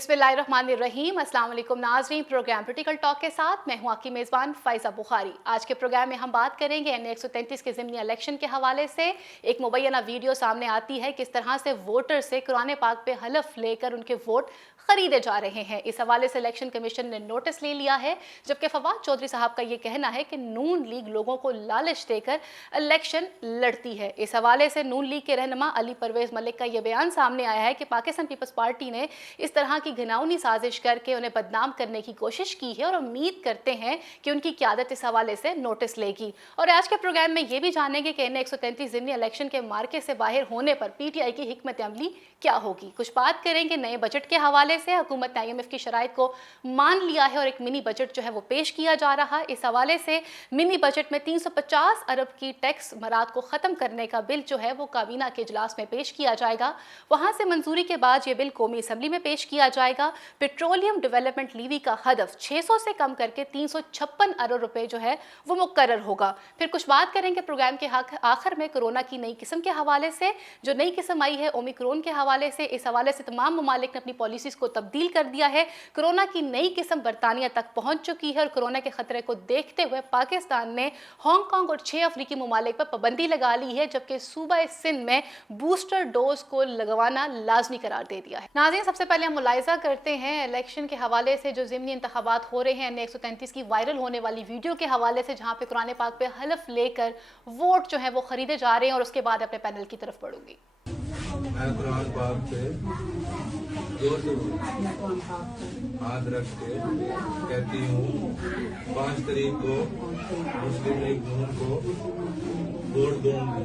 बिस्मिल्लाहिर्रहमानिर्रहीम। अस्सलाम वालेकुम नाज़रीन, प्रोग्राम पोलिटिकल टॉक के साथ मैं हूं आपकी मेज़बान फ़ाइज़ा बुखारी। आज के प्रोग्राम में हम बात करेंगे NA 133 के ज़िमनी इलेक्शन के हवाले से। एक मुबैना वीडियो सामने आती है किस तरह से वोटर से कुरान पाक पे हलफ लेकर उनके वोट खरीदे जा रहे हैं। इस हवाले से इलेक्शन कमीशन ने नोटिस ले लिया है, जबकि फवाद चौधरी साहब का ये कहना है कि नून लीग लोगों को लालच देकर इलेक्शन लड़ती है। इस हवाले से नून लीग के रहनुमा अली परवेज़ मलिक का यह बयान सामने आया है कि पाकिस्तान पीपल्स पार्टी ने इस तरह की घिनौनी साजिश करके उन्हें बदनाम करने की कोशिश की है और उम्मीद करते हैं कि उनकी क़यादत इस हवाले से नोटिस लेगी। और आज के प्रोग्राम में ये भी जानेंगे कि NA 133 ज़िमनी इलेक्शन के मार्के से बाहर होने पर PTI की हिकमत अमली क्या होगी। कुछ बात करेंगे नए बजट के हवाले से। हुकूमत ने IMF की शराइत को मान लिया है और एक मिनी बजट जो है वो पेश किया जा रहा है। इस हवाले से मिनी बजट में 350 अरब की टैक्स मराद को ख़त्म करने का बिल जो है वो काबीना के इजलास में पेश किया जाएगा। वहाँ से मंजूरी के बाद ये बिल कौमी असम्बली में पेश किया जाएगा। पेट्रोलियम डेवलपमेंट लीवी का हदफ 600 से कम करके 356 अरब रुपए जो है वो मुकर्रर होगा। फिर कुछ बात करेंगे प्रोग्राम के आखिर में कोरोना की नई किस्म के हवाले से। जो नई किस्म आई है ओमिक्रॉन के हवाले से। इस हवाले से तमाम ममालिक ने अपनी पॉलिसीज़ को तब्दील कर दिया है। कोरोना की नई किस्म बरतानिया तक पहुंच चुकी है और कोरोना के खतरे को देखते हुए पाकिस्तान ने हांगकांग और 6 अफ्रीकी ममालिक पर पाबंदी लगा ली है, जबकि सूबा सिंध में बूस्टर डोज को लगवाना लाजमी करार दे दिया है। नाज़रीन, सबसे पहले हम मुलाहिज़ा करते हैं इलेक्शन के हवाले से जो ज़िमनी इंतखाबात हो रहे हैं NA 133 की वायरल होने वाली वीडियो के हवाले से, जहाँ पे कुरान पाक पे हलफ लेकर वोट जो है वो खरीदे जा रहे हैं। और उसके बाद अपने पैनल की तरफ बढ़ूंगी। मैं कुरान पाक पे जोर से हाथ रख के कहती हूँ 5 तारीख को मुस्लिम लीग नून को वोट दूंगी।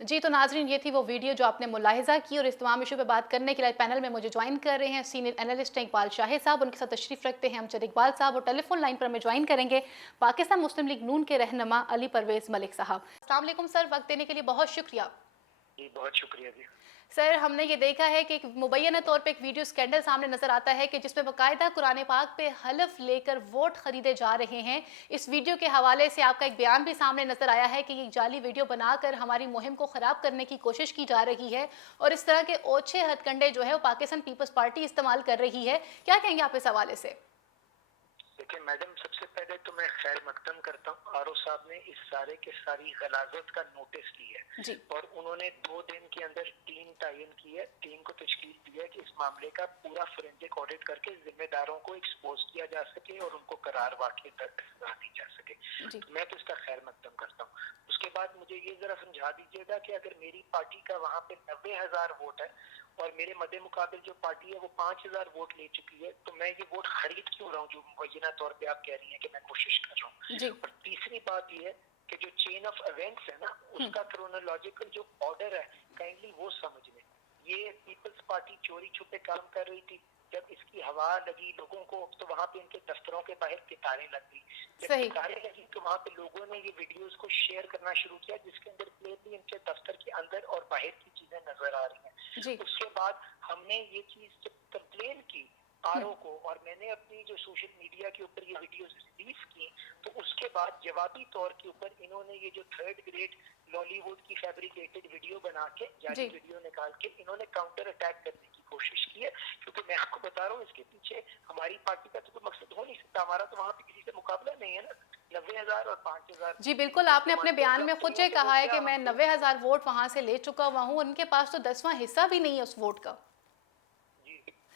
जी तो नाजरीन, ये थी वो वीडियो जो आपने मुलाहिजा की। और इस तमाम इशू पे बात करने के लिए पैनल में मुझे ज्वाइन कर रहे हैं सीनियर एनालिस्ट इकबाल शाहिद साहब। उनके साथ तशरीफ रखते हैं अमजद इकबाल साहब। और टेलीफोन लाइन पर हमें ज्वाइन करेंगे पाकिस्तान मुस्लिम लीग नून के रहनुमा अली परवेज़ मलिक साहब। अस्सलाम वालेकुम सर, वक्त देने के लिए बहुत शुक्रिया। जी बहुत शुक्रिया जी। सर, हमने ये देखा है कि मुबैना तौर पे एक वीडियो स्कैंडल सामने नजर आता है कि जिसमें बाकायदा कुरान पाक पे हलफ लेकर वोट खरीदे जा रहे हैं। इस वीडियो के हवाले से आपका एक बयान भी सामने नजर आया है कि ये जाली वीडियो बनाकर हमारी मुहिम को ख़राब करने की कोशिश की जा रही है और इस तरह के ओछे हथकंडे जो है वो पाकिस्तान पीपल्स पार्टी इस्तेमाल कर रही है। क्या कहेंगे आप इस हवाले से? देखिए मैडम, सबसे पहले तो मैं खैर मकदम करता हूँ। आरओ साहब ने इस सारे के सारी गलाजत का नोटिस लिया है और उन्होंने 2 दिन के अंदर टीम तयन की है, टीम को तश्कील दी है कि इस मामले का पूरा फोरेंसिक ऑडिट करके जिम्मेदारों को एक्सपोज किया जा सके और उनको करार वाकई तक दी जा सके। तो मैं तो इसका खैर मकदम करता हूँ। उसके बाद मुझे ये जरा समझा दीजिएगा कि अगर मेरी पार्टी का वहाँ पे 90,000 वोट है और मेरे मद्दे मुकाबिल जो पार्टी है वो 5,000 वोट ले चुकी है, तो मैं ये वोट खरीद क्यों रहा हूँ जो मुबैना तौर पे आप कह रही हैं कि मैं कोशिश कर रहा हूँ। और तीसरी बात ये है कि जो चेन ऑफ इवेंट्स है ना, उसका क्रोनोलॉजिकल जो ऑर्डर है काइंडली वो समझ लें। ये पीपल्स पार्टी चोरी छुपे काम कर रही थी। जब इसकी हवा लगी लोगों को तो वहाँ पे इनके दफ्तरों के बाहर कितारें लग गई। जब कितारें लगी तो वहाँ पे लोगों ने ये वीडियोस को शेयर करना शुरू किया जिसके अंदर क्लियरली इनके दफ्तर के अंदर और बाहर की चीजें नजर आ रही हैं। उसके बाद हमने ये चीज जब कंप्लेन की आरओ को और मैंने अपनी जो सोशल मीडिया के ऊपर ये वीडियोस रिलीज की, तो उसके बाद जवाबी तौर के ऊपर इन्होंने ये जो 3rd ग्रेड लॉलीवुड की फैब्रिकेटेड वीडियो बना के जाली वीडियो निकाल के इन्होंने काउंटर अटैक करने की कोशिश की है। क्योंकि मैं आपको बता रहा हूँ इसके पीछे हमारी पार्टी का तो कोई मकसद हो नहीं सकता। हमारा तो वहाँ पे किसी से मुकाबला नहीं है ना। 90,000 और 5,000। जी बिल्कुल, आपने अपने बयान में खुद से कहा है कि मैं 90,000 वोट वहाँ से ले चुका हुआ हूँ। उनके पास तो 10वां हिस्सा भी नहीं है उस वोट का।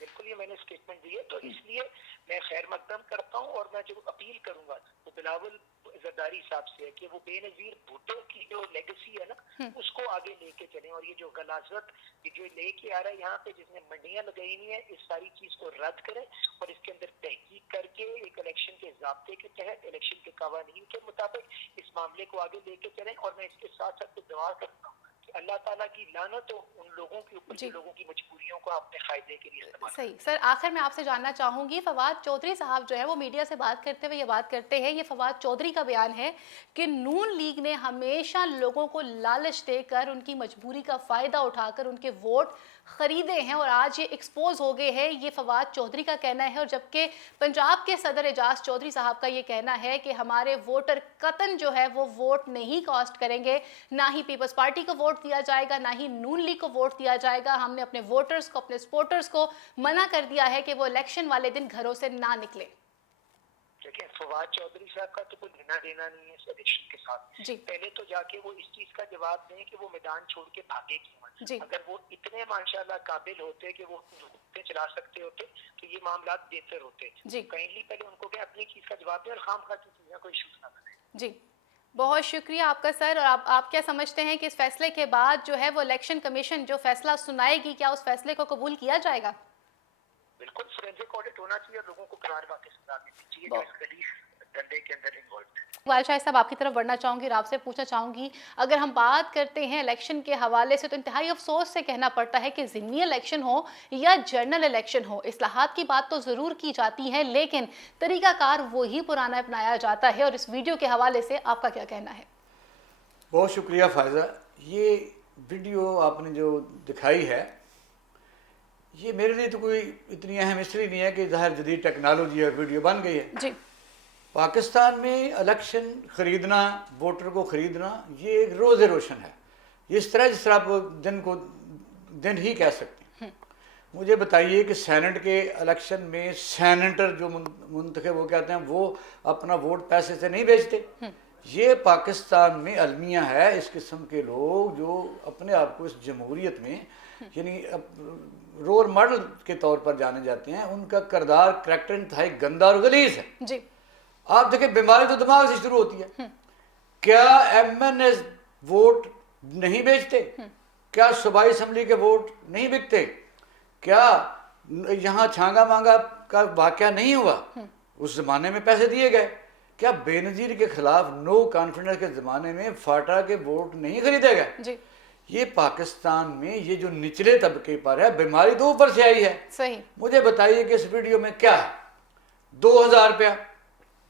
बिल्कुल, ये मैंने स्टेटमेंट दी है। तो इसलिए मैं खैर मकदम करता हूँ और मैं जो अपील करूंगा वो बिलावल जरदारी साहब से है कि वो बेनजीर भुट्टो की जो लेगेसी है ना उसको आगे लेके चलें और ये जो गलाजत जो लेके आ रहा है यहाँ पे जिसने मंडियां लगाई हुई है, इस सारी चीज को रद्द करें और इसके अंदर तहकीक करके एक इलेक्शन के ज़ाब्ते के तहत इलेक्शन के कवानीन के मुताबिक इस मामले को आगे लेके चलें। और मैं इसके साथ साथ दुआ करता हूँ अल्लाह ताला की लानत हो उन लोगों के ऊपर जो लोगों की मजबूरियों को अपने फायदे के लिए इस्तेमाल। सही। सर, आखिर में आपसे जानना चाहूंगी, फवाद चौधरी साहब जो है वो मीडिया से बात करते हुए ये बात करते हैं, ये फवाद चौधरी का बयान है कि नून लीग ने हमेशा लोगों को लालच देकर उनकी मजबूरी का फ़ायदा उठाकर उनके वोट खरीदे हैं और आज ये एक्सपोज हो गए हैं, ये फवाद चौधरी का कहना है। और जबकि पंजाब के सदर एजाज चौधरी साहब का ये कहना है कि हमारे वोटर कतन जो है वो वोट नहीं कास्ट करेंगे, ना ही पीपल्स पार्टी को वोट दिया जाएगा, ना ही नून लीग को वोट दिया जाएगा। हमने अपने वोटर्स को, अपने सपोर्टर्स को मना कर दिया है कि वो इलेक्शन वाले दिन घरों से ना निकले। देखिए, फवाद चौधरी साहब का तो कोई लेना देना नहीं है इस इलेक्शन के साथ। जी। पहले तो जाके वो इस चीज का जवाब दें कि वो मैदान छोड़ के भागे क्यों। जी। अगर वो इतने माशाल्लाह काबिल होते कि वो चला सकते होते तो ये मामला बेहतर होते। जी। काइंडली पहले उनको क्या अपनी चीज का जवाब दें और खामखा की चीजें कोई इशूज ना बनाए। जी, बहुत शुक्रिया आपका सर। और आप क्या समझते हैं कि इस फैसले के बाद जो है वो इलेक्शन कमीशन जो फैसला सुनाएगी, क्या उस फैसले को कबूल किया जाएगा? बिल्कुल फोरेंसिक ऑडिट होना चाहिए और लोगों को करार वाकई सजा देनी चाहिए जो इस गलीस धंधे के अंदर इन्वॉल्व है। इकबाल शाह साहब, आपकी तरफ बढ़ना चाहूँगी और आपसे पूछना चाहूँगी, अगर हम बात करते हैं इलेक्शन के हवाले से तो इंतहाई अफसोस से कहना पड़ता है कि ज़िमनी इलेक्शन हो या जनरल इलेक्शन हो, इस्लाहात की बात तो ज़रूर की जाती है लेकिन तरीक़ाकार वही पुराना अपनाया जाता है। और इस वीडियो के हवाले से आपका क्या कहना है? बहुत शुक्रिया फ़ायज़ा। ये वीडियो आपने जो दिखाई है ये मेरे लिए तो कोई इतनी अहम इसलिए नहीं है कि ज़ाहिर जदीद टेक्नोलॉजी और वीडियो बन गई है जी। पाकिस्तान में इलेक्शन ख़रीदना, वोटर को ख़रीदना, ये एक रोज़ रोशन है। इस तरह जिस तरह आप दिन को दिन ही कह सकते हैं। मुझे बताइए कि सेनेट के इलेक्शन में सेनेटर जो मुंतखब वो कहते हैं वो अपना वोट पैसे से नहीं बेचते। ये पाकिस्तान में अलमिया है इस किस्म के लोग जो अपने आप को इस जमहूरियत में यानी रोल मॉडल के तौर पर जाने जाते हैं। उनका किरदार, करैक्टर इंतहाई गंदा और गलीज है। जी। आप देखें, बीमारी तो दिमाग से शुरू होती है। क्या MNA वोट नहीं बेचते? क्या सूबाई असम्बली के वोट नहीं बिकते? क्या यहाँ छांगा मांगा का वाकया नहीं हुआ? उस जमाने में पैसे दिए गए। क्या बेनजीर के खिलाफ नो कॉन्फिडेंस के जमाने में फाटा के वोट नहीं खरीदे गए? ये पाकिस्तान में ये जो निचले तबके पर है, बीमारी तो ऊपर से आई है। सही। मुझे बताइए कि इस वीडियो में क्या है? 2000 रुपया।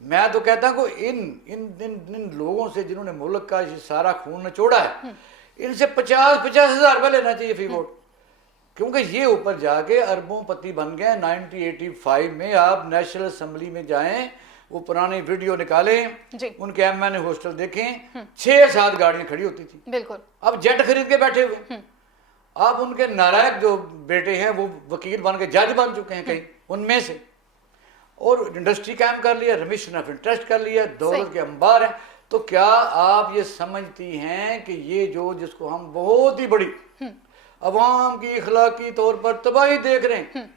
मैं तो कहता हूँ इन इन इन इन लोगों से जिन्होंने मुल्क का सारा खून निचोड़ा है, इनसे 50-50 हज़ार रुपया लेना चाहिए फी वोट, क्योंकि ये ऊपर जाके अरबों पति बन गए। 1985 में आप नेशनल असम्बली में जाएं, वो पुरानी वीडियो निकालें, उनके MNA हॉस्टल देखें, 6-7 गाड़ियां खड़ी होती थी। बिल्कुल। अब जेट खरीद के बैठे हुए। आप उनके नालायक जो बेटे हैं वो वकील बन के जज बन चुके हैं कहीं उनमें से, और इंडस्ट्री कायम कर लिया, रिमिशन ऑफ इंटरेस्ट कर लिया, दौलत के अंबार हैं। तो क्या आप ये समझती हैं कि ये जो जिसको हम बहुत ही बड़ी अवाम की इखलाकी तौर पर तबाही देख रहे हैं,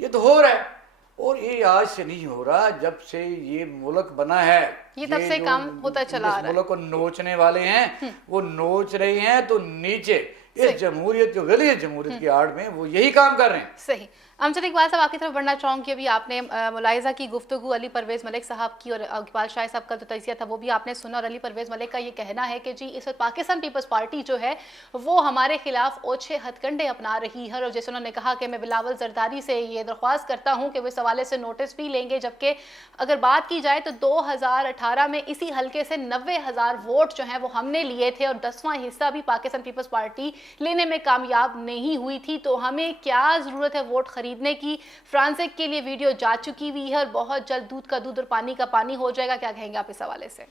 ये तो हो रहा है। और ये आज से नहीं हो रहा, जब से ये मुल्क बना है ये तब से काम होता चला आ रहा है। मुल्क को नोचने वाले हैं वो नोच रहे हैं, तो नीचे इस जमहूरियत जो गली जमहूरियत की आड़ में वो यही काम कर रहे हैं। सही। अमजद इकबाल साहब, आपकी तरफ बढ़ना चाहूँगी। अभी आपने मुलाहिज़ा की गुफ्तगू अली परवेज़ मलिक साहब की और इकबाल शाह साहब का जो तजिया था वो भी आपने सुना। और अली परवेज़ मलिक का ये कहना है कि जी इस वक्त पाकिस्तान पीपल्स पार्टी जो है वो हमारे खिलाफ ओछे हथकंडे अपना रही है। और जैसे उन्होंने कहा कि मैं बिलावल जरदारी से ये दरख्वास्त करता हूँ कि वो इस हवाले से नोटिस भी लेंगे। जबकि अगर बात की जाए तो 2018 में इसी हल्के से 90,000 वोट जो हैं वो हमने लिए थे और 10वां हिस्सा भी पाकिस्तान पीपल्स पार्टी लेने में कामयाब नहीं हुई थी। तो हमें क्या ज़रूरत है वोट खरीदने की? फ्रांसिक के लिए वीडियो जा चुकी हुई है और बहुत जल्द दूध का दूध और पानी का पानी हो जाएगा। क्या कहेंगे आप इस हवाले से?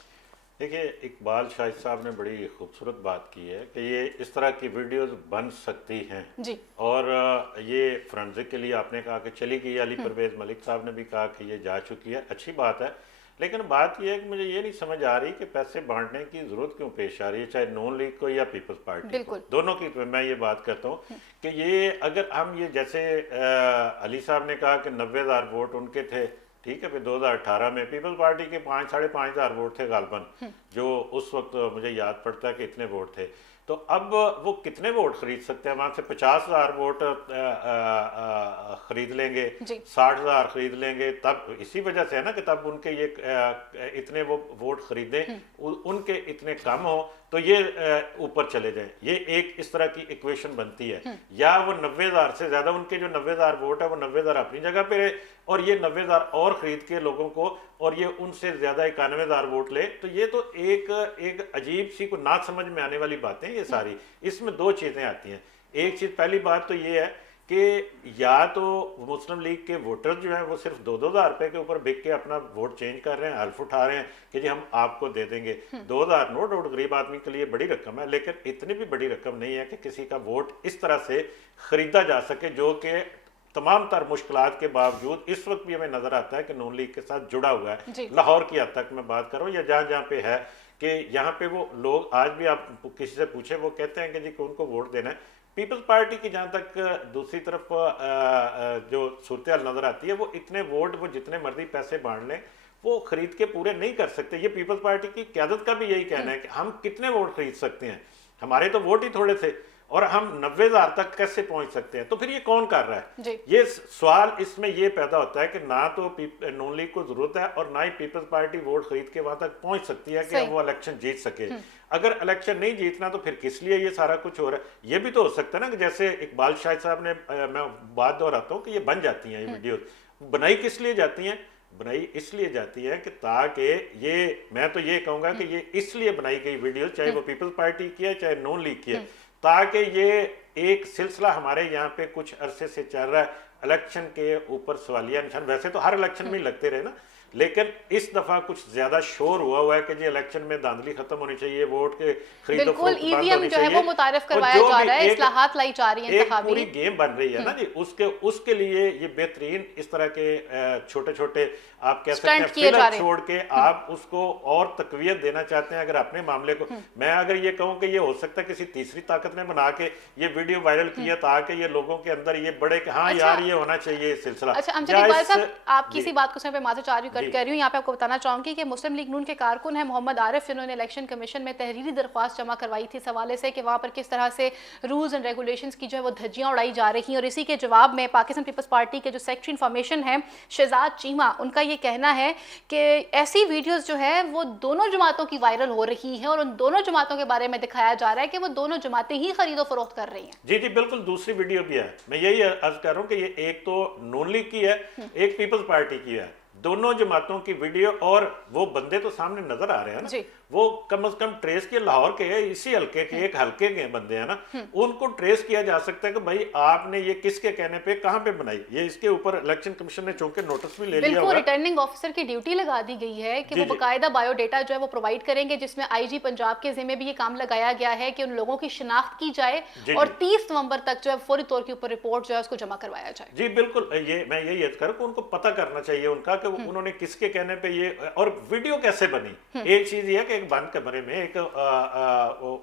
देखिए, इकबाल शाह साहब ने बड़ी खूबसूरत बात की है कि ये इस तरह की वीडियोस बन सकती हैं जी। और ये फ्रांसिक के लिए आपने कहा कि चली गई, अली परवेज़ मलिक साहब ने भी कहा कि ये जा चुकी है, अच्छी बात है। लेकिन बात यह है कि मुझे ये नहीं समझ आ रही कि पैसे बांटने की जरूरत क्यों पेश आ रही है, चाहे नून लीग को या पीपल्स पार्टी को, दोनों की। मैं ये बात करता हूँ कि ये अगर हम ये जैसे अली साहब ने कहा कि 90,000 वोट उनके थे, ठीक है, फिर 2018 में पीपल्स पार्टी के 5-5.5 वोट थे गालबन, जो उस वक्त मुझे याद पड़ता है कि इतने वोट थे। तो अब वो कितने वोट खरीद सकते हैं? वहाँ से 50,000 वोट खरीद लेंगे, 60,000 खरीद लेंगे, तब इसी वजह से है ना कि तब उनके ये इतने वो वोट खरीदें, उनके इतने कम हो तो ये ऊपर चले जाएं। ये एक इस तरह की इक्वेशन बनती है। या वो 90,000 से ज्यादा, उनके जो 90,000 वोट है वो 90,000 अपनी जगह पे रहे और ये 90,000 और खरीद के लोगों को, और ये उनसे ज्यादा 91,000 वोट ले। तो ये तो एक अजीब सी को ना समझ में आने वाली बातें ये सारी। इसमें दो चीजें आती हैं। एक चीज, पहली बात तो ये है कि या तो मुस्लिम लीग के वोटर जो हैं वो सिर्फ 2,000 रुपए के ऊपर बिक के अपना वोट चेंज कर रहे हैं, हल्फ उठा रहे हैं कि जी हम आपको दे देंगे। 2,000 नो डाउट गरीब आदमी के लिए बड़ी रकम है, लेकिन इतनी भी बड़ी रकम नहीं है कि किसी का वोट इस तरह से खरीदा जा सके, जो कि तमाम तर मुश्किलात के बावजूद इस वक्त भी हमें नजर आता है कि नून लीग के साथ जुड़ा हुआ है। लाहौर की हद तक मैं बात कर रहा हूँ, या जहाँ जहाँ पे है कि यहाँ पे वो लोग आज भी आप किसी से पूछे वो कहते हैं कि जी उनको वोट देना है। पीपल्स पार्टी की जहाँ तक दूसरी तरफ जो सूरत नजर आती है, वो इतने वोट वो जितने मर्जी पैसे बांट लें वो खरीद के पूरे नहीं कर सकते। ये पीपल्स पार्टी की क़यादत का भी यही कहना है कि हम कितने वोट खरीद सकते हैं, हमारे तो वोट ही थोड़े थे और हम 90,000 तक कैसे पहुंच सकते हैं। तो फिर ये कौन कर रहा है? ये सवाल इसमें ये पैदा होता है कि ना तो नून लीग को जरूरत है और ना ही पीपल्स पार्टी वोट खरीद के वहां तक पहुंच सकती है कि वो इलेक्शन जीत सके। अगर इलेक्शन नहीं जीतना तो फिर किस लिए ये सारा कुछ हो रहा है? ये भी तो हो सकता है ना कि जैसे इकबाल शाहिद साहब ने, मैं बात दोहराता हूँ कि ये बन जाती हैं ये वीडियो, बनाई किस लिए जाती हैं? बनाई इसलिए जाती है कि ताकि ये, मैं तो ये कहूंगा कि ये इसलिए बनाई गई वीडियो, चाहे वो पीपल्स पार्टी की है चाहे नून लीग की है, ताकि ये एक सिलसिला हमारे यहाँ पे कुछ अरसे से चल रहा है, इलेक्शन के ऊपर सवालिया निशान। वैसे तो हर इलेक्शन में लगते रहे ना, लेकिन इस दफा कुछ ज्यादा शोर हुआ है कि जी इलेक्शन में धांधली खत्म होनी चाहिए, वोट के खरीदो बिल्कुल ईवीएम जो है वो मुतारिफ करवाया जा रहा है, इस्लाहात लाई जा रही है, एक पूरी गेम बन रही है ना जी। उसके लिए ये बेहतरीन इस तरह के छोटे छोटे आप कह सकते हैं फिलर छोड़ के आप उसको और तकवीयत देना चाहते हैं। अगर अपने मामले को मैं अगर ये कहूँ कि ये हो सकता है किसी तीसरी ताकत ने बना के ये वीडियो वायरल किया ताकि ये लोगों के अंदर ये बढ़े कि हाँ यार ये होना चाहिए सिलसिला। अच्छा अमजद इकबाल साहब, आप किसी बात को समय माजूद चाह रही कट कर रही हूँ, यहाँ पे आपको बताना चाहूंगी कि मुस्लिम लीग नून के कारकुन है मोहम्मद आरिफ, जिन्होंने इलेक्शन कमीशन में तहरीरी दरख्वास्त जमा करवाई थी इस हवाले से कि वहाँ पर किस तरह से रूल्स एंड रेगुलेशंस की जो है वो धज्जियाँ उड़ाई जा रही हैं। और इसी के जवाब में पाकिस्तान पीपल्स पार्टी के जो सेक्रेटरी इन्फॉर्मेशन है शहजाद चीमा, उनका ये कहना है कि ऐसी वीडियोस जो है वो दोनों जमातों की वायरल हो रही हैं और उन दोनों जमातों के बारे में दिखाया जा रहा है कि वो दोनों जमातें ही खरीदो फरोख्त कर रही हैं। जी जी बिल्कुल, दूसरी वीडियो भी है, मैं यही अर्ज कर रहा हूँ कि ये एक तो नून लीग की है, एक पीपल्स पार्टी की है, दोनों जमातों की वीडियो और वो बंदे तो सामने नजर आ रहे हैं ना, वो कम से कम ट्रेस किए, लाहौर के है, इसी हल्के के एक हल्के के बंदे हैं ना, उनको ट्रेस किया जा सकता है कि भाई आपने ये किसके कहने पे कहां पे बनाई। ये इसके ऊपर इलेक्शन कमीशन ने चूंकि नोटिस भी ले लिया होगा, रिटर्निंग ऑफिसर की ड्यूटी लगा दी गई है कि वो बाकायदा बायोडेटा जो है वो प्रोवाइड करेंगे, जिसमें आईजी पंजाब के जिम्मे भी ये काम लगाया गया है कि उन लोगों की शिनाख्त की जाए और 30 नवंबर तक जो है फौरी तौर के ऊपर रिपोर्ट जो है उसको जमा करवाया जाए। जी बिल्कुल, ये मैं यही अर्ज करूं कि उनको पता करना चाहिए उनका कि उन्होंने किसके कहने पे ये, और वीडियो कैसे बनी। एक चीज ये है कि एक बंद कमरे में एक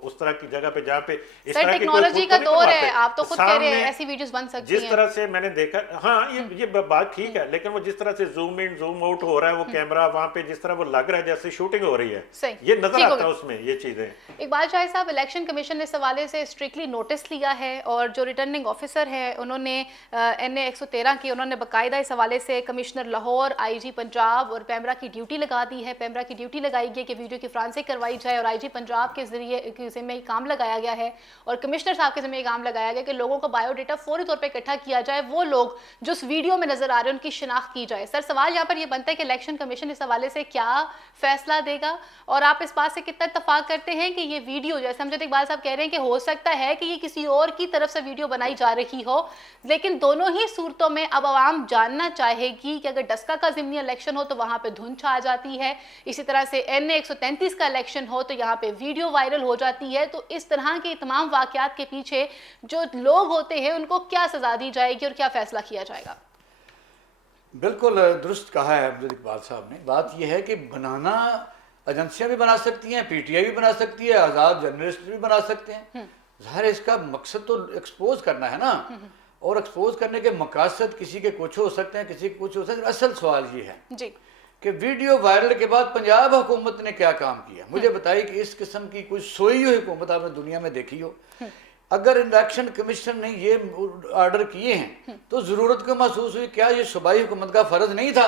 उस तरह की जगह पे जहाँ पे इस तरह की टेक्नोलॉजी का दौर है, आप तो खुद कह रहे हैं ऐसी वीडियोस बन सकती हैं। जिस तरह से मैंने देखा, हाँ ये बात ठीक है, लेकिन वो जिस तरह से जूम इन जूम आउट हो रहा है, वो कैमरा वहाँ पे जिस तरह वो लग रहा है जैसे शूटिंग हो रही है, ये नजर आता है उसमें ये चीजें। इकबाल शाहिद साहब, इलेक्शन कमीशन ने इस हवाले से स्ट्रिक्टली नोटिस लिया है और जो रिटर्निंग ऑफिसर है उन्होंने NA 113 की, उन्होंने बाकायदा इस हवाले से कमिश्नर लाहौर, IG पंजाब और पैमरा की ड्यूटी लगा दी है। पैमरा की ड्यूटी लगाई गई कि वीडियो की फ्रांसिक करवाई जाए और IG पंजाब के जरिए जिम्मे काम लगाया गया है और कमिश्नर साहब के जिम्मे काम लगाया गया कि लोगों का बायोडेटा फौरी तौर पे इकट्ठा किया जाए, वो लोग जो उस वीडियो में नजर आ रहे हैं उनकी शिनाख्त की जाए। सर सवाल यहाँ पर ये बनता है कि इलेक्शन कमीशन इस हवाले से क्या फैसला देगा और आप इस बात से कितना इत्तेफाक करते हैं कि ये वीडियो, जैसे अमजद इकबाल साहब कह रहे हैं कि हो सकता है कि ये किसी और की तरफ से वीडियो बनाई जा रही हो, लेकिन दोनों ही सूरतों में अब आवाम जानना चाहेगी कि अगर डस्का का ज़िमनी इलेक्शन हो तो वहाँ पे धुंध छा जाती है, इसी तरह से NA 133 का इलेक्शन हो तो यहाँ पे वीडियो वायरल हो जाती है। तो इस तरह के तमाम वाक़यात के पीछे जो लोग होते हैं उनको क्या सजा दी जाएगी और क्या फैसला किया जाएगा? बिल्कुल दुरुस्त कहा है अब्दुल इकबाल साहब ने। बात यह है कि बनाना एजेंसियां भी बना सकती हैं, PTI भी बना सकती है, आज़ाद जर्नलिस्ट भी बना सकते हैं। ज़ाहिर इसका मकसद तो एक्सपोज करना है ना, और एक्सपोज करने के मकासद किसी के कुछ हो सकते हैं, किसी के कुछ हो सकते हैं। असल सवाल ये है जी कि वीडियो वायरल के बाद पंजाब हुकूमत ने क्या काम किया। मुझे बताइए कि इस किस्म की कोई सोई हुई हुकूमत आपने दुनिया में देखी हो? अगर इलेक्शन कमीशन ने ये ऑर्डर किए हैं तो जरूरत को महसूस हुई, क्या ये सूबाई हुकूमत का फर्ज नहीं था?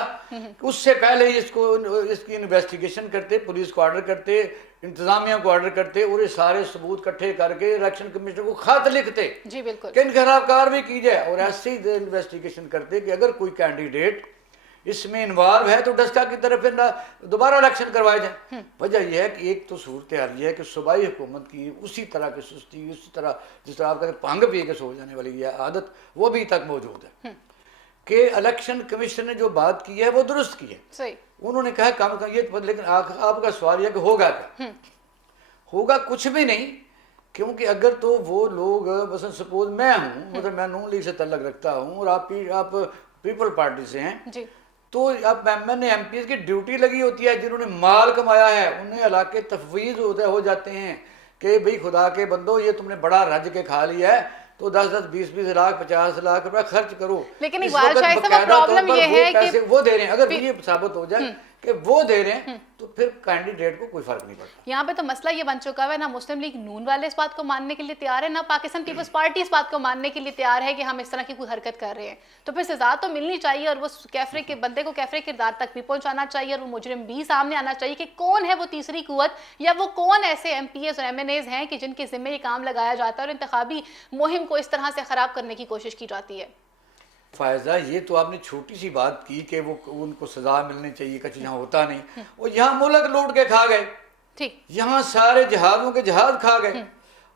उससे पहले इसकी इन्वेस्टिगेशन करते, पुलिस को ऑर्डर करते, इंतजामिया को ऑर्डर करते और ये सारे सबूत इकट्ठे करके इलेक्शन कमीशन को खत लिखते जी बिल्कुल कि इन खिलाफ कार्रवाई की जाए, और ऐसे ही इन्वेस्टिगेशन करते कि अगर कोई कैंडिडेट इसमें इन्वॉल्व है तो डस्का की तरफ फिर दोबारा इलेक्शन करवाए जाए। वजह यह है कि एक तो सूरत हाल ये है कि सूबाई हुकूमत की उसी तरह की सुस्ती, उसी तरह जिस तरह आप कहते हैं भंग पी के सो जाने वाली यह आदत वो भी तक मौजूद है कि इलेक्शन कमीशन ने जो बात की है वो दुरुस्त की है। सही। उन्होंने कहा काम का ये, लेकिन आपका सवाल यह कि होगा क्या? होगा कुछ भी नहीं, क्योंकि अगर तो वो लोग बस सपोज मैं हूँ, मतलब मैं नून लीग से तल्लक रखता हूँ और आप पीपल पार्टी से हैं जी। तो अब मैंने एमपीएस की ड्यूटी लगी होती है, जिन्होंने माल कमाया है उन्हें इलाके तफवीज़ हो जाते हैं कि भाई खुदा के बंदो ये तुमने बड़ा रज के खा लिया है तो 10-10, 20-20 लाख, 50 लाख रुपया खर्च करो। लेकिन इकबाल शाह साहब प्रॉब्लम ये है कि वो दे रहे हैं, अगर ये साबित हो जाए कि वो दे रहे हैं तो फिर कैंडिडेट को कोई फर्क नहीं पड़ता। यहाँ पे तो मसला ये बन चुका है ना मुस्लिम लीग नून वाले इस बात को मानने के लिए तैयार है, ना पाकिस्तान पीपल्स पार्टी इस बात को मानने के लिए तैयार है कि हम इस तरह की कोई हरकत कर रहे हैं। तो फिर सजा तो मिलनी चाहिए और वो कैफरे के बंदे को कैफरे किरदार तक भी पहुंचाना चाहिए और वो मुजरिम भी सामने आना चाहिए कि कौन है वो तीसरी कुव्वत या वो कौन ऐसे एमपीएस और एमएनएज हैं कि जिनके जिम्मे ये काम लगाया जाता है और इंतखाबी मुहिम को इस तरह से खराब करने की कोशिश की जाती है। फायजा ये तो आपने छोटी सी बात की कि वो उनको सजा मिलनी चाहिए, कुछ यहाँ होता नहीं। वो यहाँ मुल्क लूट के खा गए, ठीक, यहाँ सारे जहाज़ों के जहाज खा गए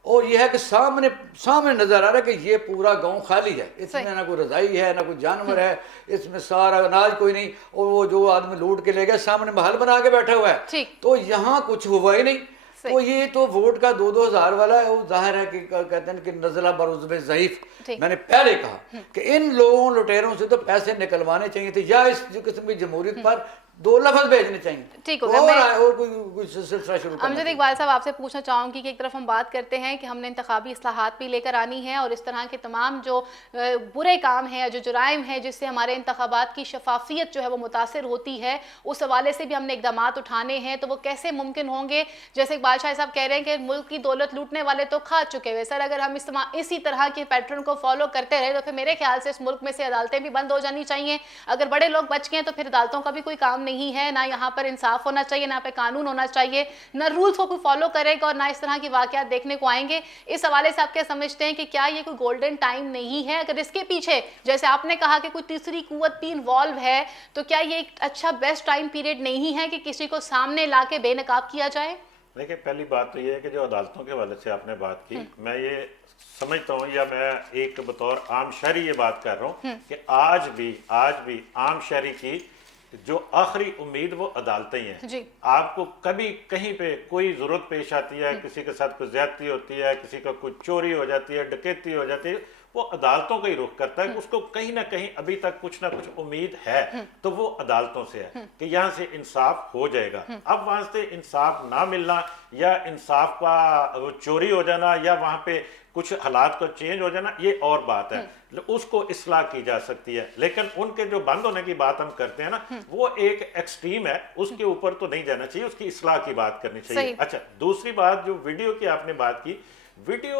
और यह है कि सामने नजर आ रहा है कि ये पूरा गांव खाली है, इसमें ना कोई रजाई है ना कोई जानवर है, इसमें सारा अनाज कोई नहीं, और वो जो आदमी लूट के ले गए सामने महल बना के बैठा हुआ है। तो यहाँ कुछ हुआ ही नहीं। तो ये तो वोट का 2-2 हज़ार वाला है, वो जाहिर है कि कहते हैं कि नजला बरुज़्ब ज़ईफ़। मैंने पहले कहा कि इन लोगों लुटेरों से तो पैसे निकलवाने चाहिए थे या इस किस्म की जमहूरियत पर 2 लफ्ज़ भेजने चाहिए। ठीक हो गया। और कोई सिलसिला शुरू करना। अमजद इकबाल साहब आपसे पूछना चाहूँगी कि एक तरफ हम बात करते हैं कि हमने इंतखाबी इस्लाहात भी लेकर आनी है और इस तरह के तमाम जो बुरे काम हैं, जो जुराइम हैं जिससे हमारे इंतखाबात की शफाफियत जो है वो मुतासर होती है, उस हवाले से भी हमने इकदाम उठाने हैं। तो वो कैसे मुमकिन होंगे? जैसे इकबाल शाह साहब कह रहे हैं कि मुल्क की दौलत लूटने वाले तो खा चुके हुए। सर, अगर हम इसी तरह के पैटर्न को फॉलो करते रहे तो फिर मेरे ख्याल से इस मुल्क में से अदालतें भी बंद हो जानी चाहिए। अगर बड़े लोग बच गए तो फिर अदालतों का भी कोई काम नहीं है, ना यहाँ पर इंसाफ होना चाहिए, ना पे कानून होना चाहिए, ना रूल्स को कोई फॉलो करेगा और ना इस तरह की वाकयात देखने को आएंगे। इस हवाले से आप क्या समझते हैं कि क्या ये कोई गोल्डन टाइम नहीं है? अगर इसके पीछे जैसे आपने कहा कि कोई तीसरी कुव्वत भी इन्वॉल्व है तो क्या ये एक अच्छा बेस्ट टाइम पीरियड नहीं है कि किसी को सामने ला के बेनकाब किया जाए? देखिए, पहली बात तो ये है कि जो अदालतों के हवाले से आपने बात की, मैं ये समझता हूँ या मैं एक बतौर आम शहरी ये बात कर रहा हूँ कि आज भी आम शहरी की जो आखिरी उम्मीद वो अदालतें ही हैं। आपको कभी कहीं पे कोई जरूरत पेश आती है, किसी के साथ कोई ज्यादती होती है, किसी का कोई चोरी हो जाती है, डकैती हो जाती है, वो अदालतों का ही रुख करता है। उसको कहीं ना कहीं अभी तक कुछ ना कुछ उम्मीद है तो वो अदालतों से है कि यहाँ से इंसाफ हो जाएगा। अब वहां से इंसाफ ना मिलना या इंसाफ का चोरी हो जाना या वहां पे कुछ हालात को चेंज हो जाना, ये और बात है, उसको इस्लाह की जा सकती है। लेकिन उनके जो बंद होने की बात हम करते हैं ना, वो एक एक्सट्रीम है, उसके ऊपर तो नहीं जाना चाहिए, उसकी इस्लाह की बात करनी चाहिए। अच्छा, दूसरी बात जो वीडियो की आपने बात की, वीडियो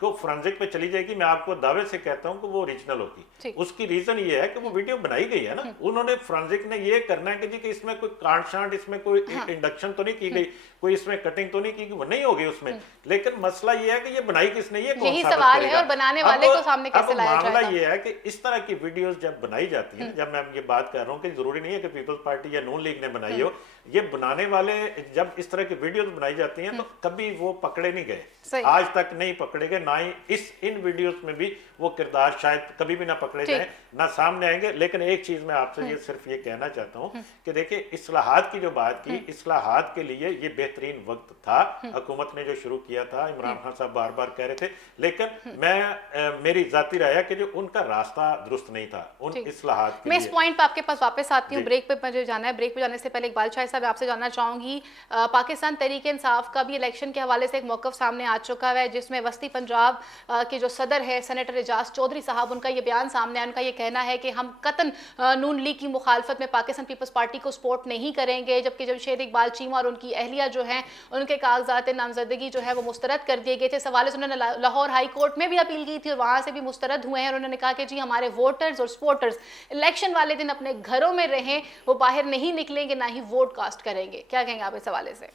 को फोरेंसिक पे चली जाएगी, मैं आपको दावे से कहता हूं कि वो ओरिजिनल होगी। उसकी रीजन ये है कि वो वीडियो बनाई गई है ना, उन्होंने फोरेंसिक ने ये करना है कि जी कि इसमें कोई कांट शांट, इसमें कोई इंडक्शन तो नहीं की गई, कोई इसमें कटिंग तो नहीं की गई, वो नहीं होगी उसमें। लेकिन मसला ये है कि ये बनाई किसने, ये कौन यही सवाल है और बनाने वाले को सामने कैसे लाया जाएगा। मामला ये है कि इस तरह की वीडियोस जब बनाई जाती है, जब मैं ये बात कर रहा हूँ कि जरूरी नहीं है कि पीपल्स पार्टी या नून लीग ने बनाई हो, ये बनाने वाले जब इस तरह की वीडियोस बनाई जाती हैं तो कभी वो पकड़े नहीं गए, आज तक नहीं पकड़े गए, ना ही इन वीडियोस में भी वो किरदार शायद कभी भी ना पकड़े जाए, ना सामने आएंगे। लेकिन एक चीज मैं आपसे ये सिर्फ ये कहना चाहता हूँ कि देखिए, इस्लाहात की जो बात की, इस्लाहात के लिए ये बेहतरीन वक्त था। हुकूमत ने जो शुरू किया था, इमरान खान साहब बार बार कह रहे थे, लेकिन मेरी जाती राय है कि जो उनका रास्ता दुरुस्त नहीं था उन इस्लाहात के लिए। मैं इस पॉइंट पे आपके पास वापस आती हूँ, ब्रेक पे मुझे जाना है। ब्रेक पे जाने से पहले इकबाल शाह साहब आपसे जानना चाहूंगी, पाकिस्तान तहरीक इंसाफ का भी इलेक्शन के हवाले से एक मौक़िफ़ सामने आ चुका है, जिसमें वस्ती पंजाब के जो सदर है सेनेटर एजाज चौधरी साहब, उनका ये बयान सामने आया। उनका ये कहना है कि हम कतन नून लीग की मुखालफत में पाकिस्तान पीपल्स पार्टी को सपोर्ट नहीं करेंगे, जबकि जमशेद इकबाल चीमा और उनकी अहलिया जो हैं उनके कागजात नामजदगी जो है वो मुस्तरद कर दिए गए थे। सवाल से उन्होंने लाहौर हाई कोर्ट में भी अपील की थी और वहाँ से भी मुस्तरद हुए हैं। और उन्होंने कहा कि जी हमारे वोटर्स और सपोर्टर्स इलेक्शन वाले दिन अपने घरों में रहें, वो बाहर नहीं निकलेंगे, ना ही वोट कास्ट करेंगे। क्या कहेंगे आप इस हवाले से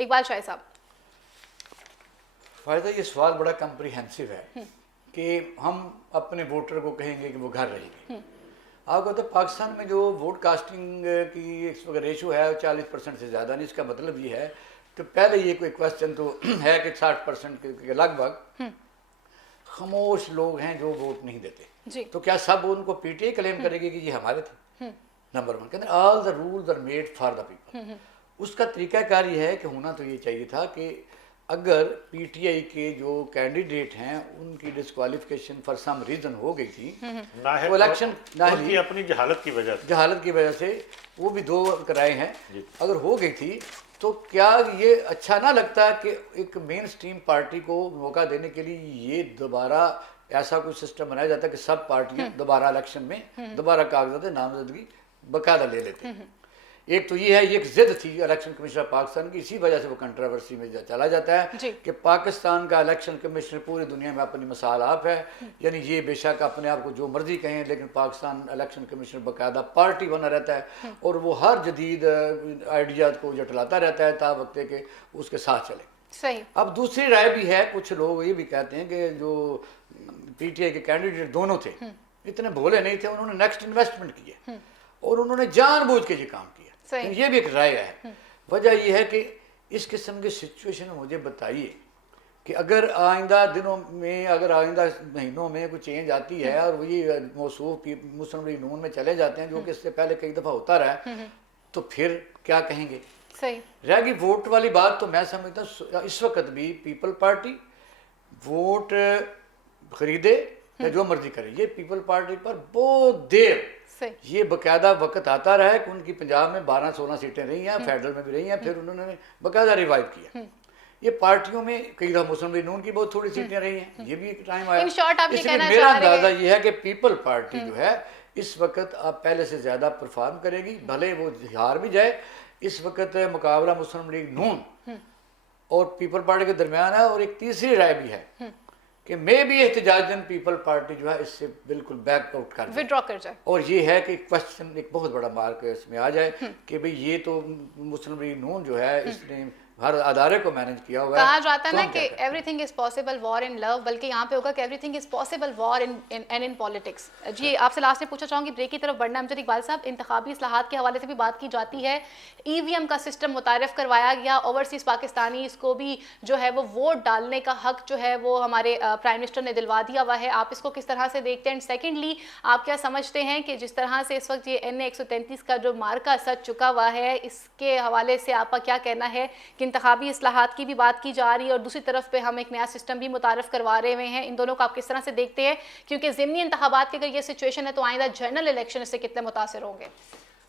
इकबाल शाह साहब? फायदा ये सवाल बड़ा कम्प्रीहेंसिव है कि हम अपने वोटर को कहेंगे कि वो घर रहेंगे। आपको तो पाकिस्तान में जो वोट कास्टिंग की इस वक्त रेशो है 40% से ज़्यादा नहीं। इसका मतलब ये है तो पहले ये कोई क्वेश्चन तो है कि 60% के लगभग खामोश लोग हैं जो वोट नहीं देते जी। तो क्या सब उनको पीटीआई क्लेम करेगी कि ये हमारे थे? नंबर 1 कहते हैं all the rules are made for the people. उसका तरीकाकार ये है कि होना तो ये चाहिए था कि अगर पीटीआई के जो कैंडिडेट हैं उनकी डिस्क्वालिफिकेशन फॉर सम रीजन हो गई थी तो इलेक्शन उनकी अपनी जहालत की वजह से वो भी 2 कराए हैं, अगर हो गई थी तो क्या ये अच्छा ना लगता कि एक मेन स्ट्रीम पार्टी को मौका देने के लिए ये दोबारा ऐसा कोई सिस्टम बनाया जाता है कि सब पार्टियां दोबारा इलेक्शन में दोबारा कागजात नामजदगी बाकायदा ले लेते हैं। एक तो ये है, ये एक जिद थी इलेक्शन कमीशन ऑफ पाकिस्तान की, इसी वजह से वो कंट्रोवर्सी में चला जाता है कि पाकिस्तान का इलेक्शन कमीशन पूरी दुनिया में अपनी मिसाल आप है। यानी ये बेशक अपने आप को जो मर्जी कहें लेकिन पाकिस्तान इलेक्शन कमीशन बाकायदा पार्टी बना रहता है और वो हर जदीद आइडियाज को जटलाता रहता है ता वक्त के उसके साथ चले। सही। अब दूसरी राय भी है, कुछ लोग ये भी कहते हैं कि जो पीटीआई के कैंडिडेट दोनों थे इतने भोले नहीं थे, उन्होंने नेक्स्ट इन्वेस्टमेंट किए और उन्होंने जानबूझ के ये काम किया। ये भी एक राय है। वजह यह है कि इस किस्म की सिचुएशन में मुझे बताइए कि अगर आइंदा दिनों में, अगर आइंदा महीनों में कोई चेंज आती है और वही मौसूफ मुस्लिम लीग नून में चले जाते हैं जो कि इससे पहले कई दफ़ा होता रहा है तो फिर क्या कहेंगे? सही। रहेगी वोट वाली बात तो मैं समझता हूँ इस वक्त भी पीपल पार्टी वोट खरीदे या जो मर्जी करे, ये पीपल पार्टी पर बहुत देर ये बकायदा वक्त आता रहा है कि उनकी पंजाब में 12-16 सीटें रही हैं, फेडरल में भी रही हैं, फिर उन्होंने बकायदा रिवाइव किया। ये पार्टियों में कई दफा मुस्लिम लीग नून की बहुत थोड़ी सीटें रही हैं, ये भी एक टाइम आया। इसलिए मेरा अंदाजा ये है कि पीपल पार्टी जो है इस वक्त अब पहले से ज़्यादा परफॉर्म करेगी, भले वो हार भी जाए। इस वक्त मुकाबला मुस्लिम लीग नून और पीपल पार्टी के दरमियान है। और एक तीसरी राय भी है कि मे भी एहतजाजन पीपल पार्टी जो है इससे बिल्कुल बैक आउट कर विड्रॉ कर जाए। और ये है कि क्वेश्चन एक बहुत बड़ा मार्क इसमें आ जाए कि भाई ये तो मुस्लिम लीग नून जो है इसने हर अदारे को मैनेज किया हुआ है। कहा जाता है ना कि everything is possible war in love, बल्कि यहाँ पे होगा कि everything is possible war in politics. जी आपसे लास्ट में पूछना चाहूँगी, ब्रेक की तरफ बढ़ना अमजद इकबाल साहब, इंतखाबी इस्लाहात के हवाले से भी बात की जाती है, ईवीएम का सिस्टम मुतारिफ करवाया गया, ओवरसीज पाकिस्तानी इसको भी जो है वो वोट डालने का हक जो है वो हमारे प्राइम मिनिस्टर ने दिलवा दिया हुआ है। आप इसको किस तरह से देखते हैं? एंड सेकेंडली आप क्या समझते हैं कि जिस तरह से इस वक्त ये NA 133 का जो मार्का सच चुका हुआ है, इसके हवाले से आपका क्या कहना है कि इंतखाबी इस्लाहात की भी बात की जा रही है और दूसरी तरफ पे हम एक नया सिस्टम भी मुतारफ करवा रहे हुए हैं, इन दोनों को आप किस तरह से देखते हैं? क्योंकि ज़िमनी इंतखाबात की अगर ये सिचुएशन है तो आइंदा जनरल इलेक्शन इससे कितने मुतासर होंगे?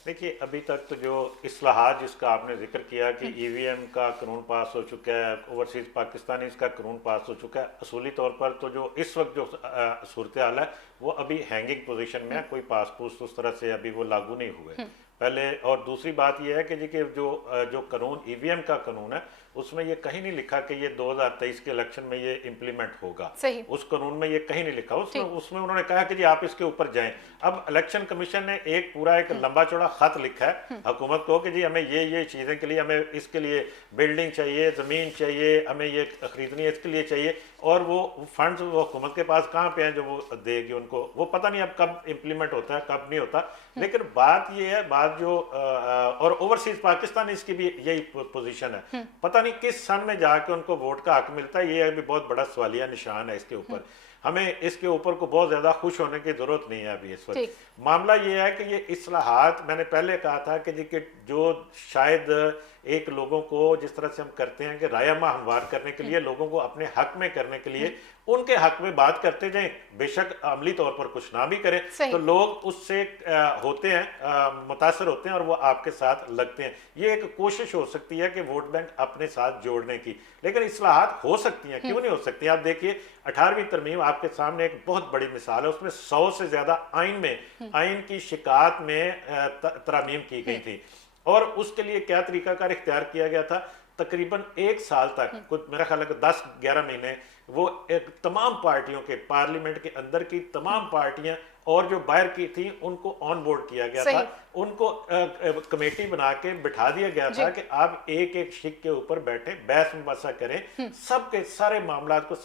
देखिए अभी तक तो जो इस्लाहात जिसका आपने जिक्र किया कि ईवीएम का कानून पास हो चुका है, ओवरसीज पाकिस्तानी इसका कानून पास हो चुका है, असूली तौर पर तो जो इस वक्त जो सूरत हाल है वो अभी हैंगिंग पोजीशन में है, कोई पास पूस उस तरह से अभी वो लागू नहीं हुए पहले। और दूसरी बात यह है कि जी कि जो कानून ईवीएम का कानून है उसमें ये कहीं नहीं लिखा कि ये 2023 के इलेक्शन में ये इम्प्लीमेंट होगा। उस कानून में ये कहीं नहीं लिखा। उसमें उन्होंने कहा कि जी आप इसके ऊपर जाएं। अब इलेक्शन कमीशन ने एक पूरा एक लंबा चौड़ा खत लिखा है हुकूमत को कि जी हमें ये चीज़ें के लिए, हमें इसके लिए बिल्डिंग चाहिए, ज़मीन चाहिए, हमें ये खरीदनी है, इसके लिए चाहिए, और वो फंड्स वो हुकूमत के पास कहाँ पे हैं जो वो देगी उनको, वो पता नहीं अब कब इम्प्लीमेंट होता है कब नहीं होता। लेकिन बात ये है, बात जो और ओवरसीज पाकिस्तान इसकी भी यही पोजीशन है, पता नहीं किस सन में जाके उनको वोट का हक मिलता है। ये अभी बहुत बड़ा सवालिया निशान है इसके ऊपर। हमें इसके ऊपर को बहुत ज्यादा खुश होने की जरूरत नहीं है अभी इस वक्त। मामला ये है कि ये इस्लाहात, मैंने पहले कहा था कि जी कि जो शायद एक लोगों को जिस तरह से हम करते हैं कि रायमा हमवार करने के लिए, लोगों को अपने हक में करने के लिए उनके हक में बात करते जाएं, बेशक अमली तौर पर कुछ ना भी करें तो लोग उससे होते हैं, मुतासर होते हैं और वो आपके साथ लगते हैं। ये एक कोशिश हो सकती है कि वोट बैंक अपने साथ जोड़ने की, लेकिन इस्लाहात हो सकती हैं, क्यों नहीं हो सकती? आप देखिए 18वीं तरमीम आपके सामने एक बहुत बड़ी मिसाल है, उसमें 100 से ज्यादा आइन की शिकायत में तरमीम की गई थी और उसके लिए क्या तरीकाकार इख्तियार किया गया था। तकरीबन 1 साल तक, कुछ मेरा ख्याल है 10-11 महीने, वो एक तमाम पार्टियों के, पार्लियामेंट के अंदर की तमाम पार्टियां और जो बाहर की थी उनको ऑन बोर्ड किया गया था, उनको कमेटी बना के बिठा दिया गया था कि आप एक एक शिक के ऊपर बैठे बहस मुबासा करें, सबके सारे मामला को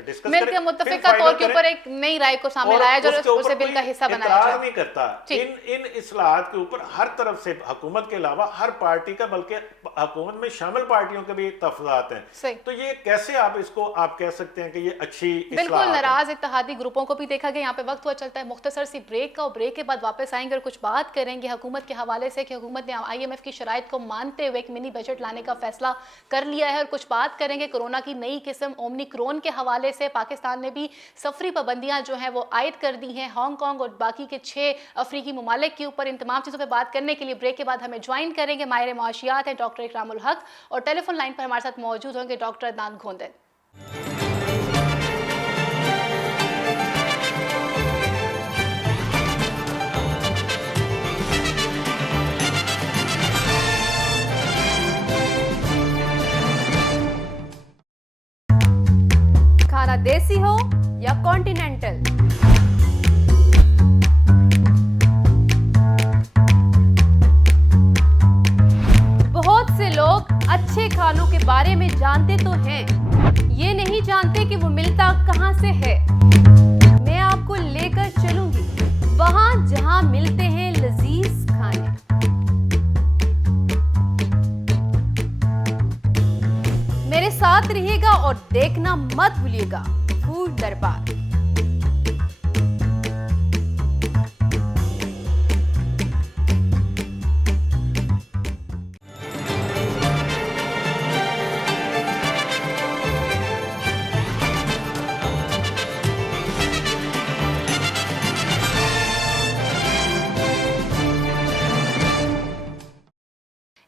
डिस्कस करें, मुत्तफिका तौर के ऊपर एक नई राय को सामने लाया जाए और उसे बिल का हिस्सा बनाया जाए। नहीं करता इन इस्लाहात के ऊपर हर तरफ से, हुकूमत के अलावा हर पार्टी का, बल्कि हुकूमत में शामिल पार्टियों के भी तफज़ात हैं। तो ये कैसे आप इसको आप कह सकते हैं कि ये अच्छी बिल्कुल नाराज इत्तेहादी ग्रुपों को भी देखा गया। यहाँ पे वक्त हुआ चलता है मुख्तसर सी ब्रेक का, और ब्रेक के बाद वापस आएंगे और कुछ बात करेंगे हुकूमत के हवाले से कि हुकूमत ने IMF की शराइत को मानते हुए एक मिनी बजट लाने का फैसला कर लिया है, और कुछ बात करेंगे कोरोना की नई किस्म ओमिक्रॉन के हवाले से। पाकिस्तान ने भी सफरी पाबंदियां जो हैं वो आयद कर दी हैं हांगकांग और बाकी के 6 अफ्रीकी ममालिक के ऊपर। इन तमाम चीज़ों पर बात करने के लिए ब्रेक के बाद हमें ज्वाइन करेंगे माहिर मुआशियात हैं डॉक्टर इकरामुल हक, और टेलीफोन लाइन पर हमारे साथ मौजूद होंगे डॉक्टर अदनान घोंदन। खाना देसी हो या कॉन्टिनेंटल, बहुत से लोग अच्छे खानों के बारे में जानते तो हैं, ये नहीं जानते कि वो मिलता कहां से है। मैं आपको लेकर चलूंगी वहां जहां मिलते हैं लजीज खाने। मेरे साथ रहिएगा और देखना मत भूलिएगा फूड दरबार।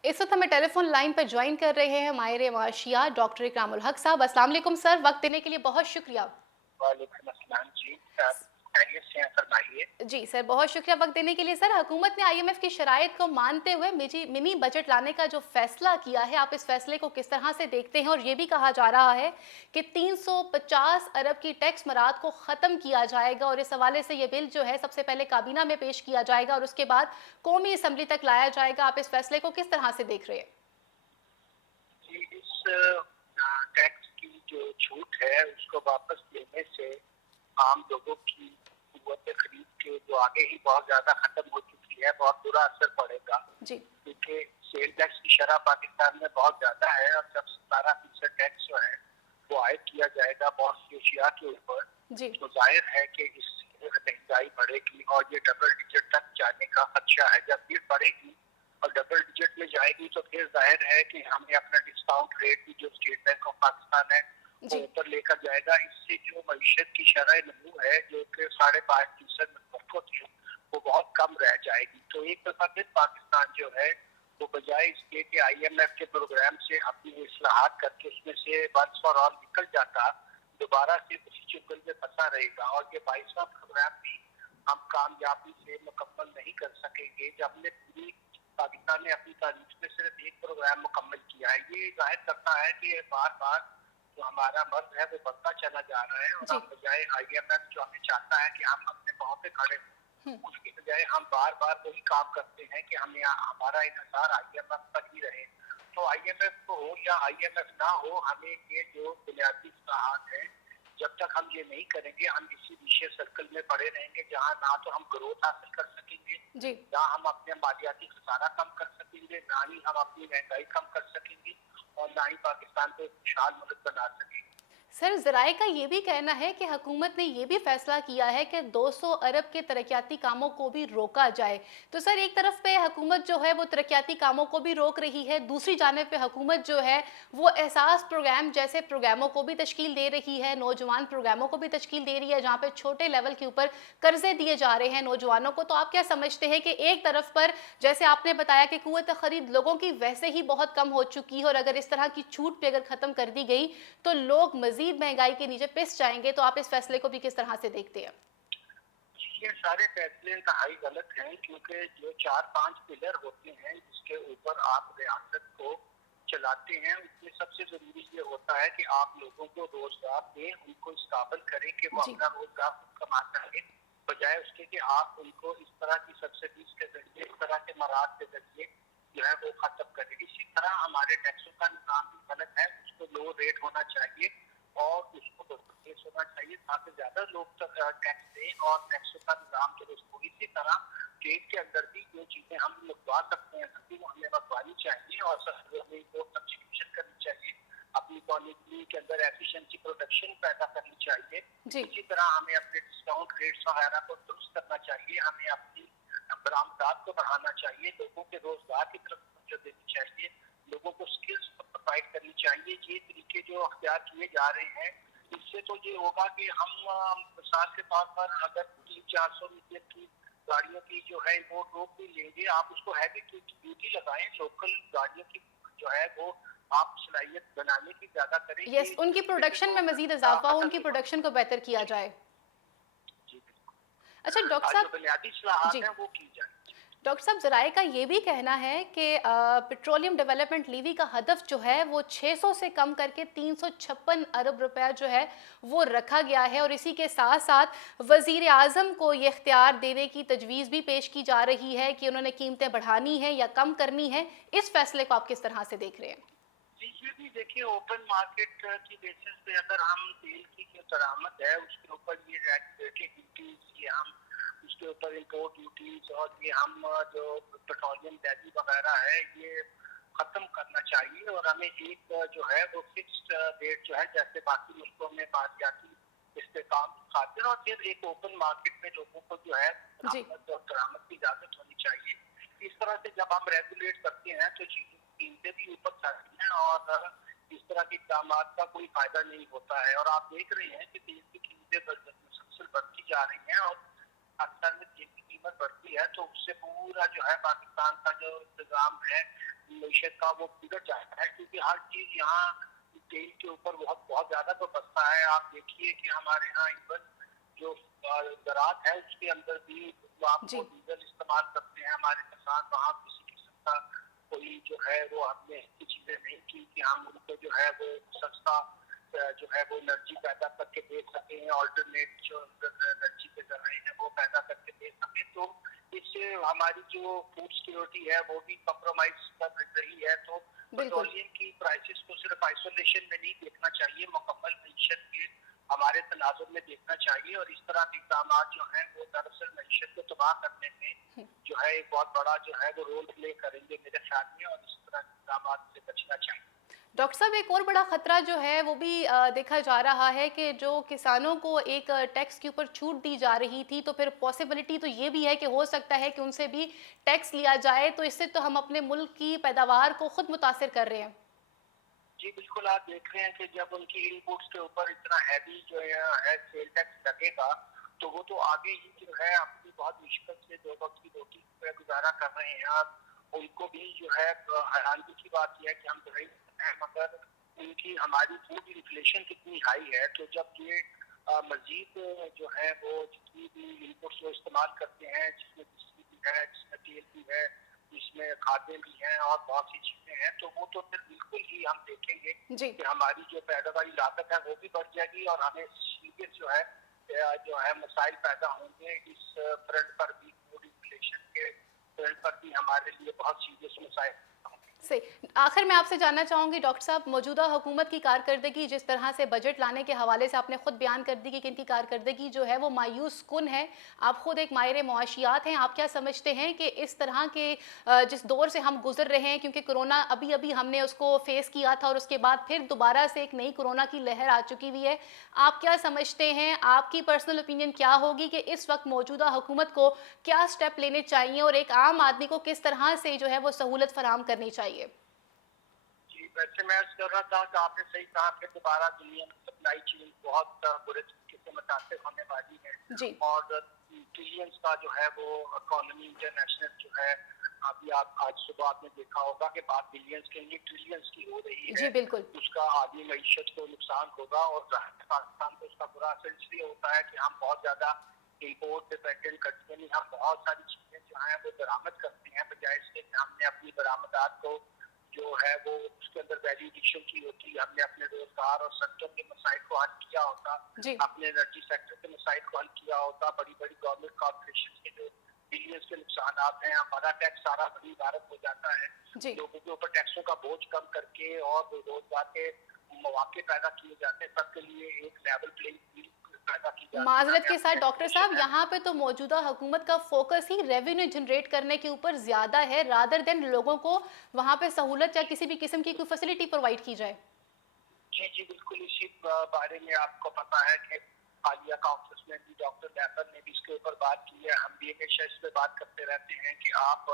इस वक्त हमें टेलीफोन लाइन पर ज्वाइन कर रहे हैं माहिर मुआशियात डॉक्टर इकरामुल हक साहब। अस्सलाम वालेकुम सर, वक्त देने के लिए बहुत शुक्रिया। वालेकुम अस्सलाम जी, खैरियत से हैं, फरमाइए। जी सर, बहुत शुक्रिया वक्त देने के लिए। सर, हुकूमत ने IMF की शराइत को मानते हुए मिनी बजट लाने का जो फैसला किया है, आप इस फैसले को किस तरह से देखते हैं? और ये भी कहा जा रहा है कि 350 अरब की टैक्स मराद को ख़त्म किया जाएगा, और इस हवाले से ये बिल जो है सबसे पहले काबीना में पेश किया जाएगा और उसके बाद कौमी असम्बली तक लाया जाएगा। आप इस फैसले को किस तरह से देख रहे हैं? जी, इस टैक्स की जो छूट है उसको वापस लेने से आम लोगों की कुव्वत खरीद के जो आगे ही बहुत ज्यादा खत्म हो चुकी है, बहुत बुरा असर पड़ेगा। क्योंकि सेल टैक्स की शरह पाकिस्तान में बहुत ज्यादा है, और जब 17% टैक्स जो है वो आयद किया जाएगा बहुत सी अशिया के ऊपर, तो जाहिर है कि इससे महंगाई बढ़ेगी और ये डबल डिजिट तक जाने का खदशा है। जब ये बढ़ेगी और डबल डिजिट में जाएगी तो फिर जाहिर है कि हमें अपना डिस्काउंट रेट भी जो स्टेट बैंक ऑफ पाकिस्तान है वो ऊपर लेकर जाएगा। इससे जो मईशत की शरह नमू है जो कि 5.5% में थी वो बहुत कम रह जाएगी। तो एक दफा फिर पाकिस्तान जो है वो बजाय इसके कि IMF के प्रोग्राम से अपनी इस्लाहात करके उसमें से वंस फॉर ऑल निकल जाता, दोबारा से उसी चुगल में फंसा रहेगा। और ये 22वां प्रोग्राम भी हम कामयाबी से मुकम्मल नहीं कर सकेंगे जब हमने पूरी पाकिस्तान ने अपनी तारीख में सिर्फ एक प्रोग्राम मुकम्मल किया है। ये जाहिर करता है कि बार बार जो हमारा मर्द है वो बढ़ता चला जा रहा है, और हम बजाय IMF जो हमें चाहता है कि हम अपने पाँव पे खड़े हों, उसकी बजाय हम बार बार वही काम करते हैं कि हमें हमारा इंतजार IMF पर ही रहे। तो IMF को हो या IMF ना हो, हमें ये जो बुनियादी इस्लाहात है जब तक हम ये नहीं करेंगे हम इसी विशेष सर्कल में पड़े रहेंगे, जहाँ ना तो हम ग्रोथ हासिल कर सकेंगे, ना हम अपने मालियाती खसारा कम कर सकेंगे, ना ही हम अपनी महंगाई कम कर सकेंगे, और ना ही पाकिस्तान को एक खुशहाल मुल्क बना सकेंगे। सर, ज़राए का ये भी कहना है कि हुकूमत ने ये भी फैसला किया है कि 200 अरब के तरक्याती कामों को भी रोका जाए। तो सर, एक तरफ पे हुकूमत जो है वो तरक्याती कामों को भी रोक रही है, दूसरी जानिब पे हुकूमत जो है वो एहसास प्रोग्राम जैसे प्रोग्रामों को भी तश्कील दे रही है, नौजवान प्रोग्रामों को भी तश्कील दे रही है, जहाँ पे छोटे लेवल के ऊपर कर्जे दिए जा रहे हैं नौजवानों को। तो आप क्या समझते हैं कि एक तरफ पर जैसे आपने बताया कि कुव्वत खरीद लोगों की वैसे ही बहुत कम हो चुकी है, और अगर इस तरह की छूट पे अगर ख़त्म कर दी गई तो लोग मजीद महंगाई के नीचे पिस जाएंगे, तो आप इस फैसले को भी किस तरह से देखते हैं? ये सारे फैसले इंतहाई गलत हैं, क्योंकि जो 4-5 पिलर होते हैं जिसके ऊपर आप रियासत को चलाते हैं, उसमें सबसे जरूरी ये होता है कि आप लोगों को रोजगार दें, उनको इस काबिल करें कि वो अपना रोजगार खुद कमा सकें, बजाय उसके कि आप उनको इस तरह की सब्सिडीज के जरिए, इस तरह के मराद के जरिए जो है वो खत्म करें। इसी तरह हमारे टैक्सों का निज़ाम भी गलत है, उसको लो रेट होना चाहिए और उसको बेस होना चाहिए ताकि ज्यादा लोग टैक्स दें और टैक्सों का निज़ाम दुरुस्त हो। इसी तरह स्टेट के अंदर भी जो चीजें हम लगवा सकते हैं वो हमें लगवानी चाहिए और हमें सब्सिट्यूशन करनी चाहिए, अपनी इकोनॉमी के अंदर एफिशिएंसी प्रोडक्शन पैदा करनी चाहिए। इसी तरह हमें अपने डिस्काउंट रेट्स वगैरह को दुरुस्त करना चाहिए, हमें अपनी बरामदात को बढ़ाना चाहिए, लोगों के रोजगार की तरफ तवज्जो देनी चाहिए, लोगों को स्किल्स प्रोवाइड करनी चाहिए। ये तरीके जो अख्तियार किए जा रहे हैं इससे तो ये होगा कि हम मिसाल के तौर पर अगर 300-400 मीटर की गाड़ियों की जो है इम्पोर्ट रोक भी लेंगे, आप उसको हैवी ड्यूटी लगाएं, लोकल गाड़ियों की जो है वो आप सलाहियत बनाने की ज्यादा करें। यस, उनकी प्रोडक्शन में मजीद इजाफा हो, उनकी प्रोडक्शन को बेहतर किया जाए। अच्छा डॉक्टर साहब, बुनियादी इस्लाहात हैं वो की जाए। डॉक्टर साहब, ज़राए का ये भी कहना है कि पेट्रोलियम डेवलपमेंट लीवी का हदफ जो है वो 600 से कम करके 356 अरब रुपया जो है वो रखा गया है और इसी के साथ साथ वज़ीर आज़म को ये इख्तियार देने की तजवीज़ भी पेश की जा रही है कि उन्होंने कीमतें बढ़ानी है या कम करनी है। इस फैसले को आप किस तरह से देख रहे हैं? ये भी देखिए, ओपन मार्केट की बेसिस पे अगर हम तेल की जो दरामद है उसके ऊपर ये रेगुलेटरी ड्यूटीज, ये हम उसके ऊपर इम्पोर्ट ड्यूटीज और ये हम जो पेट्रोलियम लैवी वगैरह है ये खत्म करना चाहिए और हमें एक जो है वो फिक्स्ड रेट जो है जैसे बाकी मुल्कों में बादियाती इस्तेकाम खातिर और फिर एक ओपन मार्केट में लोगों को जो है दरामद की इजाजत होनी चाहिए। इस तरह से जब हम रेगुलेट करते हैं तो चीजों की कीमतें भी ऊपर जाती हैं और इस तरह के इक़दाम का कोई फायदा नहीं होता है। और आप देख रहे हैं कि तेल की कीमतें मुसलसल बढ़ती जा रही हैं और पाकिस्तान में तेल की कीमत बढ़ती है तो उससे पूरा जो है पाकिस्तान का जो इंतजाम है मीशत का वो बिगड़ जाता है, क्योंकि हर चीज यहाँ तेल के ऊपर बहुत ज्यादा तो बसता है। आप देखिए कि हमारे यहाँ इवन जो ज़राअत है उसके अंदर भी आप डीजल इस्तेमाल करते हैं, हमारे किसान वहाँ किसी किस्म का कोई जो है वो हमने ऐसी चीजें नहीं की कि हम उनको जो है वो सस्ता जो है वो एनर्जी पैदा करके दे सकें, ऑल्टरनेट जो एनर्जी के जराए हैं वो पैदा करके दे सकें। तो इससे हमारी जो फूड सिक्योरिटी है वो भी कॉम्प्रोमाइज कर रही है। तो पेट्रोलियम की प्राइसेस को सिर्फ आइसोलेशन में नहीं देखना चाहिए, मुकम्मल मीशत के हमारे तनाजुर में देखना चाहिए और इस तरह के इक़दाम जो हैं वो दरअसल मीशत को तबाह करने में जो है एक बहुत बड़ा जो है वो रोल प्ले करेंगे मेरे ख्याल में, और इस तरह के इक़दाम से बचना चाहिए। डॉक्टर साहब, एक और बड़ा खतरा जो है वो भी देखा जा रहा है कि जो किसानों को एक टैक्स के ऊपर छूट दी जा रही थी तो फिर पॉसिबिलिटी तो ये भी है कि हो सकता है कि उनसे भी टैक्स लिया जाए, तो इससे तो हम अपने मुल्क की पैदावार को खुद मुतासिर कर रहे हैं। जी बिल्कुल, आप देख रहे हैं कि जब उनकी इनपुट्स के ऊपर इतना हैवी जो है सेल टैक्स लगेगा तो वो तो आगे ही जो है अपनी बहुत मुश्किल से 2 वक्त की रोटी पे गुजारा कर रहे हैं और उनको भी जो है हैरानगी की बात यह है कि हम दवाई हैं मगर उनकी हमारी फूड इन्फ्लेशन कितनी हाई है। तो जब ये मजीद जो है वो जितनी भी इनपुट्स वो इस्तेमाल करते हैं, जिसमें बिजली भी है, जिसमें तेल भी है, जिसमें खाद्य भी हैं और बहुत सी चीजें हैं, तो वो तो फिर बिल्कुल ही हम देखेंगे कि हमारी जो पैदावारी लागत है वो भी बढ़ जाएगी और हमें सीरियस जो है मसाइल पैदा होंगे इस फ्रंट पर भी, फूड इन्फ्लेशन के फ्रंट पर भी हमारे लिए बहुत सीरियस मसाइल। सही। आखिर में आपसे जानना चाहूँगी डॉक्टर साहब, मौजूदा हुकूमत की कारकर्दगी, जिस तरह से बजट लाने के हवाले से आपने खुद बयान कर दी कि इनकी कारकर्दगी जो है वो मायूस कुन है, आप खुद एक माहिर मुआशियात हैं, आप क्या समझते हैं कि इस तरह के जिस दौर से हम गुजर रहे हैं, क्योंकि कोरोना अभी अभी हमने उसको फेस किया था और उसके बाद फिर दोबारा से एक नई कोरोना की लहर आ चुकी हुई है, आप क्या समझते हैं, आपकी पर्सनल ओपिनियन क्या होगी कि इस वक्त मौजूदा हुकूमत को क्या स्टेप लेने चाहिए और एक आम आदमी को किस तरह से जो है वो सहूलत फराहम करनी चाहिए? जी, वैसे मैं कर रहा था कि आपने सही कहा कि दोबारा दुनिया में सप्लाई चेन बहुत बुरे तरीके से मुतासिर होने वाली है और ट्रिलियंस का जो है वो इकोनॉमी इंटरनेशनल जो है अभी आप आज सुबह आपने देखा होगा कि बात बिलियंस के लिए ट्रिलियंस की हो रही है। जी बिल्कुल। उसका आदमी मईशत को नुकसान होगा और पाकिस्तान को उसका बुरा असर इसलिए होता है कि हम बहुत ज्यादा इम्पोर्ट डिपेंडेंट कंट्री में हम बहुत सारी चीजें जो है वो बरामद करते हैं बजाय इसके कि हमने अपनी बरामदात को जो है वो उसके अंदर वैल्यू एडिशन की होती, हमने अपने रोजगार और सेक्टर के मसाइल को हल किया होता, अपने एनर्जी सेक्टर के मसाइल को हल किया होता, बड़ी बड़ी गवर्नमेंट कॉर्पोरेशन के जो बिलियंस के नुकसान आते हैं, हमारा टैक्स सारा बड़ी भारत हो जाता है, लोगों के ऊपर टैक्सों का बोझ कम करके और रोजगार के मौके पैदा किए जाते हैं, सबके लिए एक लेवल प्लेइंग फील्ड पैदा की जाती है। माजरत के साथ डॉक्टर साहब, यहाँ पे तो मौजूदा हुकूमत का फोकस ही रेवेन्यू जनरेट करने के ऊपर ज्यादा है, रादर देन लोगों को वहाँ पे सहूलत या किसी भी किस्म की कोई फैसिलिटी प्रोवाइड की जाए। जी जी बिल्कुल, इसी बारे में आपको पता है कि हालिया कॉन्फ्रेंस में भी डॉक्टर बैकर ने भी इसके ऊपर बात की है, हम भी हमेशा इस पे बात करते रहते हैं कि आप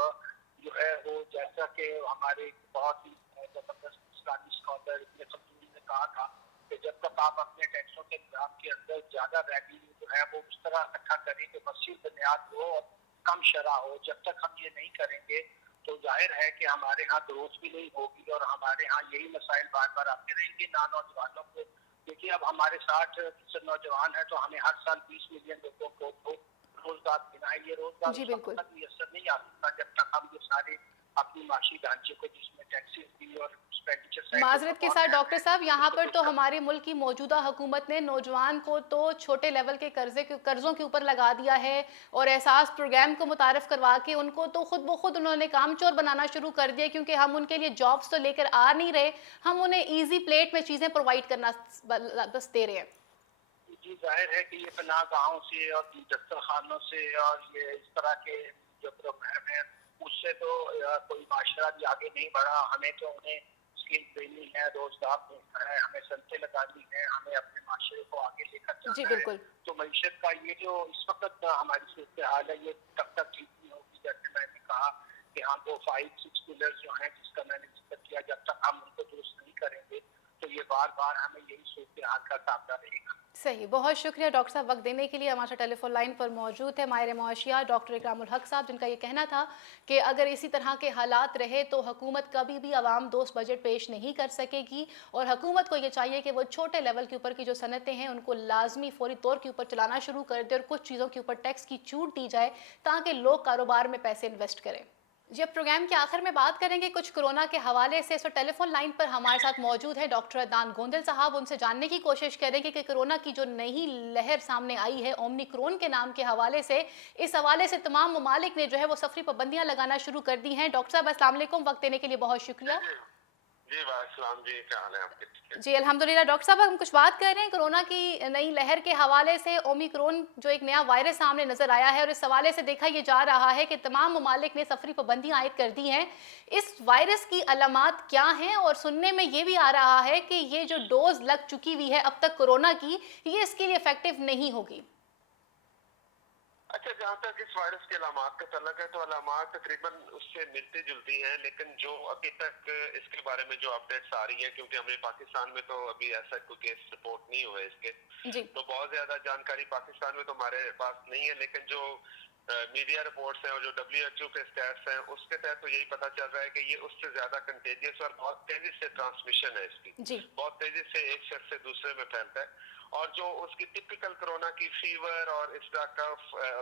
जो है वो, जैसा कि हमारे बहुत ही जबरदस्त इस्लामी स्कॉलर इब्न खल्दून ने कहा था कि जब तक आप अपने टैक्सों के निजाम के अंदर ज्यादा रेवेन्यू जो है वो उस तरह इकट्ठा करें कि मसीह बुनियाद हो और कम शरह हो, जब तक हम ये नहीं करेंगे तो जाहिर है कि हमारे यहाँ ग्रोथ भी नहीं होगी और हमारे यहाँ यही मसाइल बार बार आते रहेंगे ना नौजवानों को। देखिए अब हमारे 60% नौजवान है तो हमें हर साल 20 मिलियन लोगों को रोजगार देना है, ये रोजगार असर नहीं आ सकता जब तक हम ये सारे अपनी माशी ढांचे को, जिसमें टैक्सेस भी और एक्सपेंडिचर। माजरत के साथ डॉक्टर साहब, यहाँ पर तो हमारे मुल्क की मौजूदा हुकूमत ने नौजवान को तो छोटे लेवल के कर्जों के ऊपर लगा दिया है और एहसास प्रोग्राम को मुतारफ करवा के उनको तो खुद ब खुद उन्होंने कामचोर बनाना शुरू कर दिया, क्योंकि हम उनके लिए जॉब्स तो लेकर आ नहीं रहे, हम उन्हें ईजी प्लेट में चीजें प्रोवाइड करना बस दे रहे हैं। जी जाहिर है कि ये पनाहगाहों से और दस्तरखानों से और ये इस तरह के जो प्रोग्राम है उससे तो कोई माशरा भी आगे नहीं बढ़ा। हमें तो उन्हें स्किल देनी है, रोजगार देना है, हमें संते लगानी है, हमें अपने माशरे को आगे लेकर जाना है। तो मईशत का ये जो इस वक्त हमारी सूरत हाल है ये तब तक ठीक नहीं होगी, जैसे मैंने कहा कि हम वो 5-6 पिलर्स जो हैं जिसका मैंने जिक्र किया, जब तक हम उनको दुरुस्त नहीं करेंगे तो ये बार बार हमें यही सूरत हाल का सामना रहेगा। सही, बहुत शुक्रिया डॉक्टर साहब वक्त देने के लिए। हमारे टेलीफोन लाइन पर मौजूद है माहिर मुआशिया डॉक्टर इकरामुल हक साहब, जिनका ये कहना था कि अगर इसी तरह के हालात रहे तो हुकूमत कभी भी आवाम दोस्त बजट पेश नहीं कर सकेगी और हुकूमत को ये चाहिए कि वो छोटे लेवल के ऊपर की जो सनतें हैं उनको लाजमी फौरी तौर के ऊपर चलाना शुरू कर दे और कुछ चीज़ों के ऊपर टैक्स की छूट दी जाए ताकि लोग कारोबार में पैसे इन्वेस्ट करें। जब प्रोग्राम के आखिर में बात करेंगे कुछ कोरोना के हवाले से, इस टेलीफोन लाइन पर हमारे साथ मौजूद है डॉक्टर अदनान गोंदल साहब। उनसे जानने की कोशिश करेंगे कि कोरोना की जो नई लहर सामने आई है ओमिक्रॉन के नाम के हवाले से, इस हवाले से तमाम ममालिक ने जो है वो सफरी पाबंदियां लगाना शुरू कर दी हैं। डॉक्टर साहब अस्सलाम वालेकुम, वक्त देने के लिए बहुत शुक्रिया। जी वालेकुम जी, क्या हाल है आपके? जी अल्हम्दुलिल्लाह। डॉक्टर साहब हम कुछ बात कर रहे हैं कोरोना की नई लहर के हवाले से। ओमिक्रॉन जो एक नया वायरस सामने नजर आया है और इस हवाले से देखा ये जा रहा है कि तमाम ममालिक ने सफरी पाबंदियां आयद कर दी हैं। इस वायरस की अलामात क्या हैं और सुनने में ये भी आ रहा है कि ये जो डोज लग चुकी हुई है अब तक कोरोना की, ये इसके लिए इफेक्टिव नहीं होगी। अच्छा, जहाँ तक इस वायरस के अलामात का तल्लुक है तो अलामात तकरीबन उससे मिलती जुलती हैं, लेकिन जो अभी तक इसके बारे में जो अपडेट्स आ रही हैं, क्योंकि हमें पाकिस्तान में तो अभी ऐसा कोई केस रिपोर्ट नहीं हुए इसके, तो बहुत ज्यादा जानकारी पाकिस्तान में तो हमारे पास नहीं है, लेकिन जो मीडिया रिपोर्ट्स हैं और जो WHO के स्टैट्स हैं उसके तहत तो यही पता चल रहा है कि ये उससे ज्यादा कंटेजियस और बहुत तेजी से ट्रांसमिशन है इसकी, बहुत तेजी से एक शख्स से दूसरे में फैलता है। और जो उसकी टिपिकल कोरोना की फीवर और इस तरह का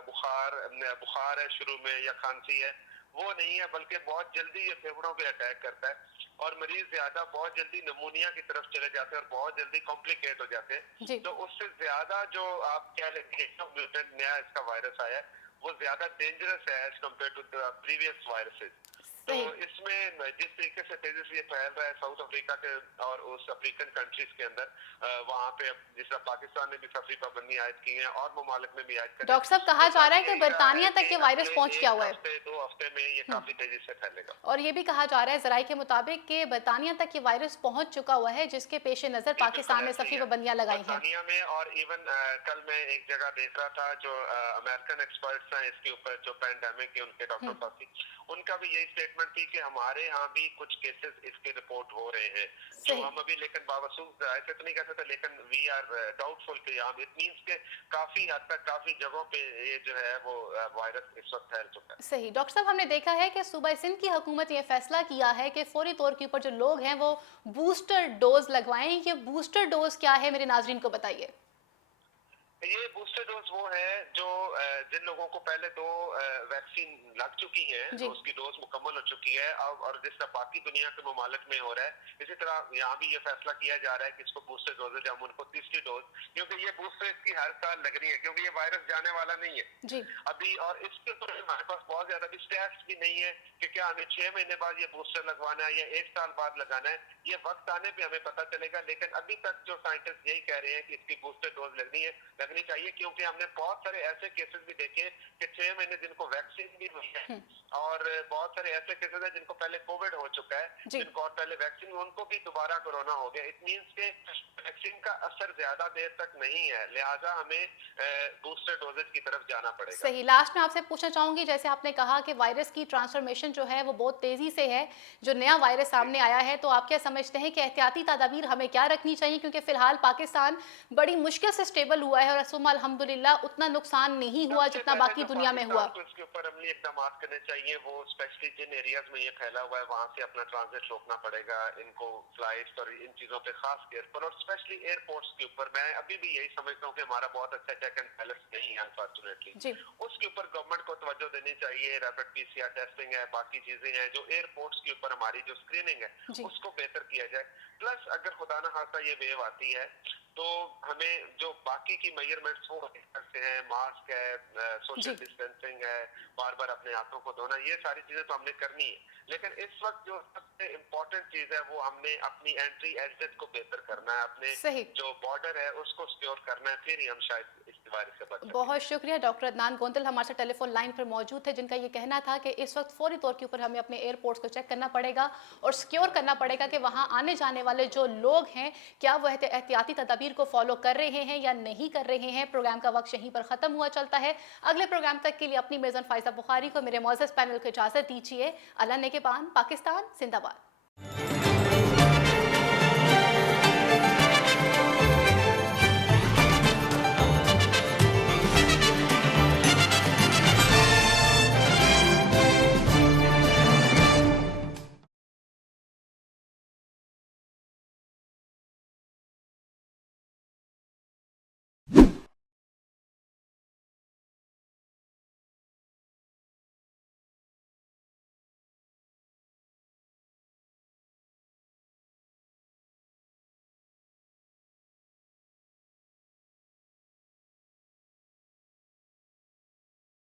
बुखार है शुरू में या खांसी है, वो नहीं है, बल्कि बहुत जल्दी ये फेफड़ों पे अटैक करता है और मरीज ज्यादा बहुत जल्दी नमूनिया की तरफ चले जाते हैं और बहुत जल्दी कॉम्प्लिकेट हो जाते हैं। तो उससे ज्यादा जो आप कह लेंगे म्यूटेंट नया इसका वायरस आया है वो ज्यादा डेंजरस है as compare to the previous viruses. तो इसमें जिस तरीके से तेजी से ये फैल रहा है साउथ अफ्रीका के और उस अफ्रीकन कंट्रीज के अंदर, वहाँ पे जिस तरह पाकिस्तान ने भी सफरी पाबंदी आयद की है और ममालिक में भी आयद की। डॉक्टर साहब कहा जा रहा है कि बरतानिया तक ये वायरस पहुंच गया हुआ है, 2 हफ्ते में ये काफी तेजी से फैलेगा। और ये भी कहा जा रहा है जराये के मुताबिक कि बरतानिया तक ये वायरस पहुंच चुका हुआ है, जिसके पेश नजर पाकिस्तान ने सफरी पाबंदियां लगाई हैं बरतानिया में। और इवन कल मैं एक जगह देख रहा था जो अमेरिकन एक्सपर्ट्स हैं इसके ऊपर, जो पैंडेमिक के उनके डॉक्टर फासी, उनका भी यही स्टेटमेंट थी कि हमारे यहाँ भी कुछ केसेस इसके रिपोर्ट हो रहे हैं, जो हम अभी लेकिन बावजूद ऐसे तो नहीं कह सकते, लेकिन वी आर डाउटफुल कि यहाँ इट मींस के काफी हद तक काफी जगहों पे ये जो है वो वायरस इस वक्त फैल चुका है। सही। डॉक्टर साहब हमने देखा है कि सूबा सिंध की हुकूमत ये फैसला किया है कि फौरी तौर के ऊपर जो लोग हैं वो बूस्टर डोज लगवाएं। ये बूस्टर डोज क्या है मेरे नाजरीन को बताइए। ये बूस्टर डोज वो है जो जिन लोगों को पहले 2 वैक्सीन लग चुकी है, तो उसकी डोज मुकम्मल हो चुकी है। और जिस तरह बाकी दुनिया के ममालिक में हो रहा है, इसी तरह यहाँ भी ये फैसला किया जा रहा है कि इसको बूस्टर डोज है, हम उनको तीसरी डोज, क्योंकि ये बूस्टर इसकी हर साल लग रही है, क्योंकि ये वायरस जाने वाला नहीं है अभी। और इसके ऊपर हमारे पास बहुत ज्यादा भी स्टैट्स भी नहीं है कि क्या हमें 6 महीने बाद ये बूस्टर लगवाना है या 1 साल बाद लगाना है। ये वक्त आने पे हमें पता चलेगा, लेकिन अभी तक जो साइंटिस्ट यही कह रहे हैं कि इसकी बूस्टर डोज लगनी चाहिए, क्योंकि हमने बहुत सारे ऐसे केसेस भी देखे कि 6 महीने जिनको वैक्सीन भी हुई है, और बहुत सारे ऐसे केसेस हैं जिनको पहले कोविड हो चुका है, जिनको और पहले वैक्सीन, उनको भी दोबारा कोरोना हो गया। इट मींस के वैक्सीन का असर ज्यादा देर तक नहीं है, लिहाजा हमें बूस्टर डोजेज की तरफ जाना पड़ेगा। सही। लास्ट में आपसे पूछना चाहूंगी, जैसे आपने कहा कि वायरस की ट्रांसफॉर्मेशन जो है वो बहुत तेजी से है, जो नया वायरस सामने आया है, तो आप क्या समझते हैं कि एहतियाती तदाबीर हमें क्या रखनी चाहिए? क्योंकि फिलहाल पाकिस्तान बड़ी मुश्किल से स्टेबल हुआ है और रसूमा अल्हम्दुलिल्लाह उतना नुकसान नहीं हुआ जितना बाकी दुनिया में हुआ। तो इसके ऊपर अमली इकदाम करने चाहिए। वो स्पेशली जिन एरियाज में ये फैला हुआ है वहां से अपना ट्रांजिट रोकना पड़ेगा, इनको फ्लाइट्स और इन चीजों पे खास केयर पर, और स्पेशली एयरपोर्ट्स के ऊपर मैं अभी भी यही समझता हूँ कि हमारा बहुत अच्छा चेक एंड बैलेंस नहीं है अनफॉर्चुनेटली। उसके ऊपर गवर्नमेंट को तवज्जो देनी चाहिए। रैपिड PCR टेस्टिंग है, बाकी चीजें हैं, जो एयरपोर्ट्स के ऊपर हमारी जो स्क्रीनिंग है उसको बेहतर किया जाए। प्लस अगर खुदा ना खास्ता ये वेव आती है तो हमें जो बाकी की मेजरमेंट्स वो करते हैं, मास्क है, सोशल डिस्टेंसिंग है, बार बार अपने हाथों को धोना, ये सारी चीजें तो हमने करनी है। लेकिन इस वक्त जो सबसे इम्पोर्टेंट चीज है वो हमने अपनी एंट्री एग्जिट को बेहतर करना है, अपने जो बॉर्डर है उसको सिक्योर करना है, फिर ही हम शायद इस वायरस से बच सकते हैं। बहुत शुक्रिया। डॉक्टर अदनान गोंदल हमारे साथ टेलीफोन लाइन पर मौजूद थे, जिनका ये कहना था कि इस वक्त फौरी तौर के ऊपर हमें अपने एयरपोर्ट्स को चेक करना पड़ेगा और सिक्योर करना पड़ेगा कि वहाँ आने जाने वाले जो लोग हैं क्या वो एहतियाती तदाबीर को फॉलो कर रहे हैं या नहीं कर रहे हैं। प्रोग्राम का वक्त यहीं पर खत्म हुआ चलता है। अगले प्रोग्राम तक के लिए अपनी मेज़बान फाइजा बुखारी को, मेरे मौजूद पैनल को इजाजत दीजिए। अल्लाह नेगेबान। पाकिस्तान जिंदाबाद।